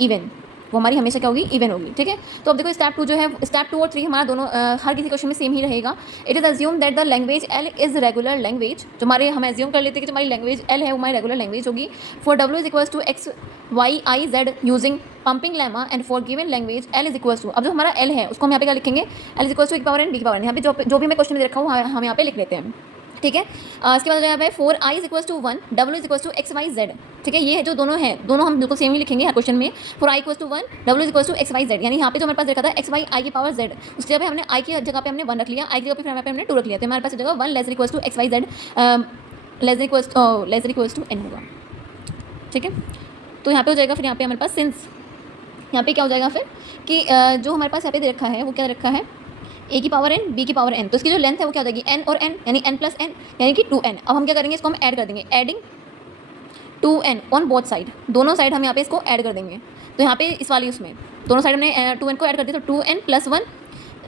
even, वो हमारी हमेशा क्या होगी, इवन होगी। ठीक है, तो अब देखो स्टेप 2 जो है, स्टेप 2 और 3 हमारा दोनों हर किसी क्वेश्चन में सेम ही रहेगा। It is assume that the language L is regular language, जो हमारे हम एज्यूम कर लेते हैं कि जो हमारी लैंग्वेज एल है वो हमारी रेगुलर लैंग्वेज होगी। For W is equals to x Y I Z using pumping lemma and for given language L is equals to, अब जो हमारा एल है उसको हम यहाँ पे क्या लिखेंगे, एल इज इक्वल्स टू ए की पावर एन बी की पावर एन, यहाँ पे जो भी मैं क्वेश्चन में रखा हूँ हम यहाँ पे लिख लेते हैं। ठीक है, इसके बाद यहाँ पे 4 i is equals to 1 w is equals to x Y Z. ठीक है, ये जो दोनों हैं दोनों हम बिल्कुल सेम ही लिखेंगे हर क्वेश्चन में, 4 i equals to 1 w is equals to x Y Z, यानी यहाँ पे जो हमारे पास रखा था एक्स वाई आई की पावर जेड, उसकी जगह पे हमने आई की जगह पे हमने 1 रख लिया, आई की जगह पे फिर यहाँ पे हमने 2 रख लिया, तो हमारे पास जगह 1 less equals to x Y Z less equals to n होगा। ठीक है, तो यहाँ पे हो जाएगा, फिर यहाँ पे हमारे पास सिंस यहाँ पे क्या हो जाएगा फिर कि जो हमारे पास यहाँ पे दे रखा है वो क्या रखा है, a की पावर n b की पावर n, तो इसकी जो लेंथ है वो क्या हो जाएगी n और n, यानी n प्लस n यानी कि 2n। अब हम क्या करेंगे, इसको हम ऐड कर देंगे, adding 2n on both side, दोनों साइड हम यहाँ पे इसको ऐड कर देंगे, तो यहाँ पे इस वाली उसमें दोनों साइड हमने 2n को ऐड कर दिया, तो 2n plus 1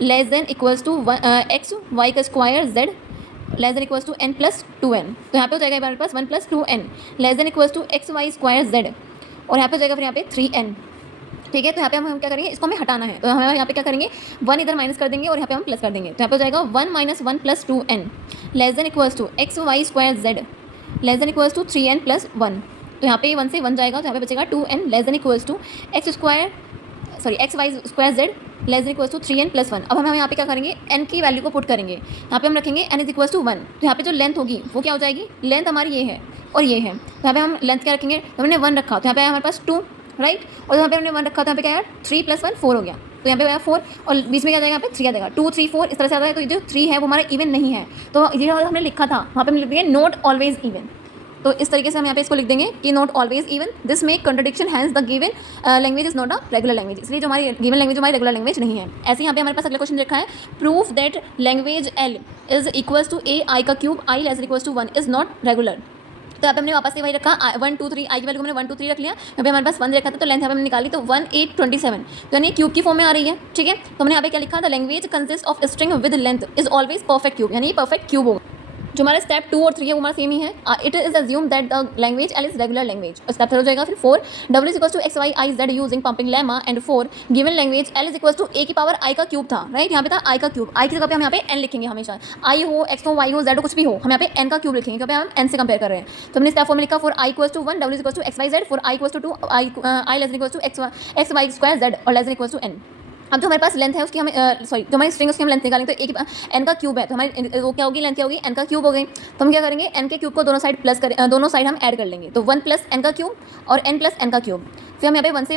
less than equals to x Y का square Z less than equals to n plus 2n। तो यहाँ पे हो जाएगा हमारे पास 1 plus 2n less than equals to x Y square Z, और यहाँ पे हो जाएगा फिर यहाँ पे 3n। ठीक है, तो यहाँ पे हम क्या करेंगे, इसको हमें हटाना है, तो हम यहाँ पे क्या करेंगे, 1 इधर माइनस कर देंगे और यहाँ पे हम प्लस कर देंगे। तो यहाँ पे हो जाएगा 1 minus 1 plus 2n less than equals to x Y square Z less than equals to 3n plus 1। तो यहाँ पे 1 से 1 जाएगा, तो यहाँ पे बचेगा 2n less than equals to x Y square Z less than equals to 3n plus 1। अब हम यहाँ पे क्या करेंगे, n की वैल्यू को पुट करेंगे, यहाँ पे हम रखेंगे n इज इक्वल्स टू 1। तो यहाँ पे जो लेंथ होगी वो क्या हो जाएगी, लेंथ हमारी ये है और ये है, तो यहाँ पे हम लेंथ क्या रखेंगे, तो हमने 1 रखा, तो यहाँ पे हमारे पास 2 राइट, और यहाँ पे हमने 1 रखा, तो यहाँ पे क्या आया 3 प्लस 1 4 हो गया, तो यहाँ पे आया 4 और बीच में क्या जाएगा, यहाँ पे 3 आ जाएगा, 2 3 4 इस तरह से आता है। तो ये जो 3 है वो हमारा इवन नहीं है, तो ये हमने लिखा था वहाँ पे हम लिख देंगे नॉट ऑलवेज इवन। तो इस तरीके से हम यहाँ पे इसको लिख देंगे कि not always even, this make contradiction, hence the given language is not a regular language. इसलिए जो हमारी गिवन लैंग्वेज हमारी रेगुलर लैंग्वेज नहीं है। ऐसे यहाँ पे हमारे पास अगला क्वेश्चन लिखा है, proof that language L is equals to a i का cube i less equals to 1 is not regular. तो यहाँ पे हमने वापस से वही रखा 1 2 3 आई की वैल्यू हमने 1 2 3 रख लिया, यहाँ पे हमारे पास 1 रखा था, तो लेंथ यहाँ पे हमने निकाली, तो 1 8 27, तो यानी क्यूब की फॉर्म में आ रही है। ठीक है, तो हमने यहाँ पे क्या लिखा था, language consist of string with length is always perfect cube, यानी ये परफेक्ट क्यूब होगा। जो हमारा स्टेप 2 और 3 है वो हमारा सेम ही है। It is assume that the language L is regular language. Step 3 हो जाएगा फिर 4 डब्ल्यू is equals to x Y I Z using pumping lemma and 4 given language L is equals to ए की पावर आई का क्यूब था, राइट, यहाँ पे था आई का क्यूब, आई की जगह पे हम यहाँ पे एन लिखेंगे हमेशा, आई हो एक्स हो वाई हो जेड हो कुछ भी हो, हम यहाँ पे एन का क्यूब लिखेंगे क्योंकि हम एन से कंपेयर कर रहे हैं। तो हमने स्टेप 4 में लिखा for I equals to 1 W is equals to x Y Z, for I equals to 2 I less equals to x Y square Z और लेस इक्वल्स टू एन। अब जो हमारे पास लेंथ है उसकी हमें सॉरी जो हमारी स्ट्रिंग उसकी हम लेंथ निकालेंगे, तो एक एन का क्यूब है, तो हमारी वो क्या होगी, लेंथ क्या होगी, एन का क्यूब हो गई। तो हम क्या करेंगे, एन के क्यूब को दोनों साइड प्लस करें, दोनों साइड हम ऐड कर लेंगे, तो 1 प्लस एन का क्यूब और एन प्लस एन का क्यूब। फिर हम यहाँ पे 1 से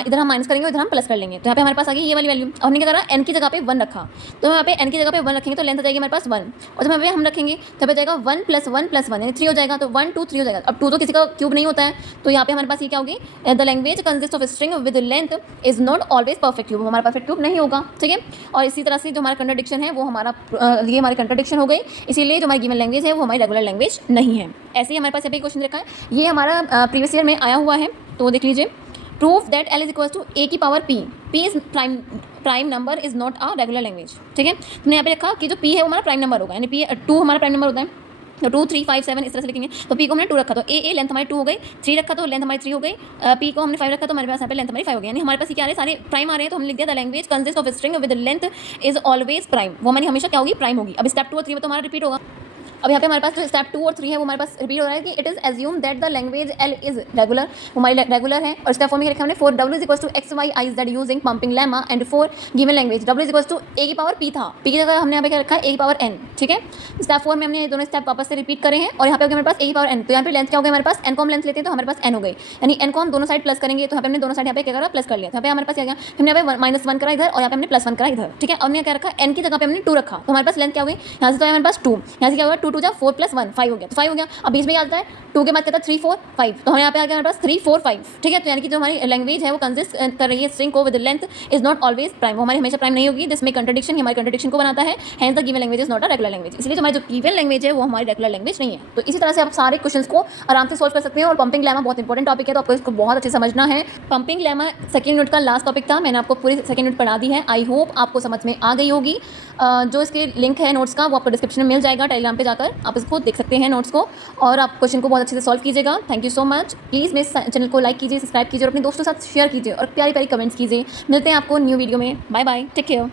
इधर हम माइनस करेंगे, इधर हम प्लस कर लेंगे, तो यहाँ पे हमारे पास आ गई ये वाली वैल्यू। अब हमने क्या करा, एन की जगह पे 1 रखा, तो यहाँ पे एन की जगह पे 1 रखेंगे तो लेंथ आ जाएगी हमारे पास 1, और जब यहाँ पे हम रखेंगे तो पे जाएगा 1 प्लस 1 प्लस 1 यानी 3 हो जाएगा, तो 1 2 3 हो जाएगा। अब 2 तो किसी का क्यूब नहीं होता है, तो यहाँ पे हमारे पास ये क्या होगी, the language consist of string with length is not always perfect cube, हमारा परफेक्ट क्यूब नहीं होगा। ठीक है, और इसी तरह से जो हमारा कंट्रडिक्शन है वो हमारा ये हमारी कंट्रडिक्शन हो गई, इसीलिए जो हमारी गिवन लैंग्वेज है वो हमारी रेगुलर लैंग्वेज नहीं है। ऐसे ही हमारे पास यहाँ पे क्वेश्चन रखा है, ये हमारा प्रीवियस ईयर में आया हुआ है, तो देख लीजिए, proof that L is equals to ए की power p is prime number is not a regular language. ठीक है, हमने यहाँ पे रखा कि जो पी है वो हमारा प्राइम नंबर होगा, यानी पी 2 हमारा प्राइम नंबर होता है, तो 2 3 5 7 इस तरह से लिखेंगे। तो पी को हमने 2 रखा, तो ए लेंथ हमारी 2 हो गई, 3 रखा तो लेंथ हमारी 3 हो गई, पी को हमने 5 रखा तो हमारे पास यहाँ पे लेंथ हमारी 5 हो गई, यानी हमारे पास ये क्या आ रहे हैं, सारे प्राइम आ रहे हैं। तो हमने लिख दिया the language consist of string with length is always prime, वो हमारी हमेशा क्या होगी, प्राइम होगी। अब स्टेप 2 और 3 में तो हमारा रिपीट होगा। अब यहाँ पे हमारे पास जो स्टेप 2 और 3 है वो हमारे पास रिपीट हो रहा है कि it is assume that the language L is regular, हमारी रेगुलर है। और स्टेप 4 में क्या रखा हमने, for W is equals to x Y I Z using pumping lemma and 4 given language डब्ल्यू इज इक्वल्स टू ए की पावर पी था, पी की जगह हमने यहाँ पे क्या रखा है, ए की पावर एन। ठीक है, स्टेप 4 में हमने ये दोनों स्टेप वापस से रिपीट करे हैं, और यहाँ पे हमारे पास ए की पावर एन, तो यहाँ पे लेंथ क्या हो गई हमारे पास, एन को हम लेंथ लेते हैं तो हमारे पास एन हो गई, यानी एन को हम दोनों साइड प्लस करेंगे, तो यहाँ पे हमने दोनों साइड यहाँ पे क्या करा, प्लस कर लिया। तो यहाँ पे हमारे पास क्या गया, हमने यहाँ पे -1 करा इधर और यहाँ पे हमने +1 करा इधर। ठीक है, हमने क्या रखा, एन की जगह पे हमने 2 रखा, तो हमारे पास लेंथ क्या हो गई, यहाँ से तो हमारे पास 2, यहाँ से क्या होगा 2 2 जा 4 + 1 5 हो गया, तो 5 हो गया। अब बीच में क्या आता है, 2 के बाद क्या था 3 4 5, तो यहाँ पे आ गया हमारे पास 3 4 5। ठीक है, तो यानी कि जो हमारी लैंग्वेज है वो कंसिस्ट कर रही है स्ट्रिंग को with length is not always prime, वो हमारी हमेशा प्राइम नहीं होगी, जिसमें कंट्रडिक्शन हमारी कंट्रडिक्शन को बनाता है, hence the given language is not a regular language. इसलिए जो हमारी जो गिवन लैंग्वेज है वो हमारी रेगुलर लैंग्वेज नहीं है। तो इसी तरह से आप सारे क्वेश्चंस को आराम से सोल्व कर सकते हैं। और पंपिंग लेमा बहुत इंपॉर्टेंट टॉपिक है, तो आपको इसको बहुत अच्छे से समझना है। पंपिंग लेमा सेकंड यूनिट का लास्ट टॉपिक था, मैंने आपको पूरी सेकंड यूनिट पढ़ा दी है, आई होप आपको समझ में आ गई होगी। जो इसके लिंक है नोट्स का वो आपको डिस्क्रिप्शन में मिल जाएगा, टेलीग्राम पे जाकर आप इसको देख सकते हैं नोट्स को, और आप क्वेश्चन को बहुत अच्छे से सॉल्व कीजिएगा। Thank you so much. Please मेरे चैनल को लाइक कीजिए, सब्सक्राइब कीजिए और अपने दोस्तों के साथ शेयर कीजिए और प्यारी प्यारी कमेंट्स कीजिए। मिलते हैं आपको न्यू वीडियो में। Bye bye, take care.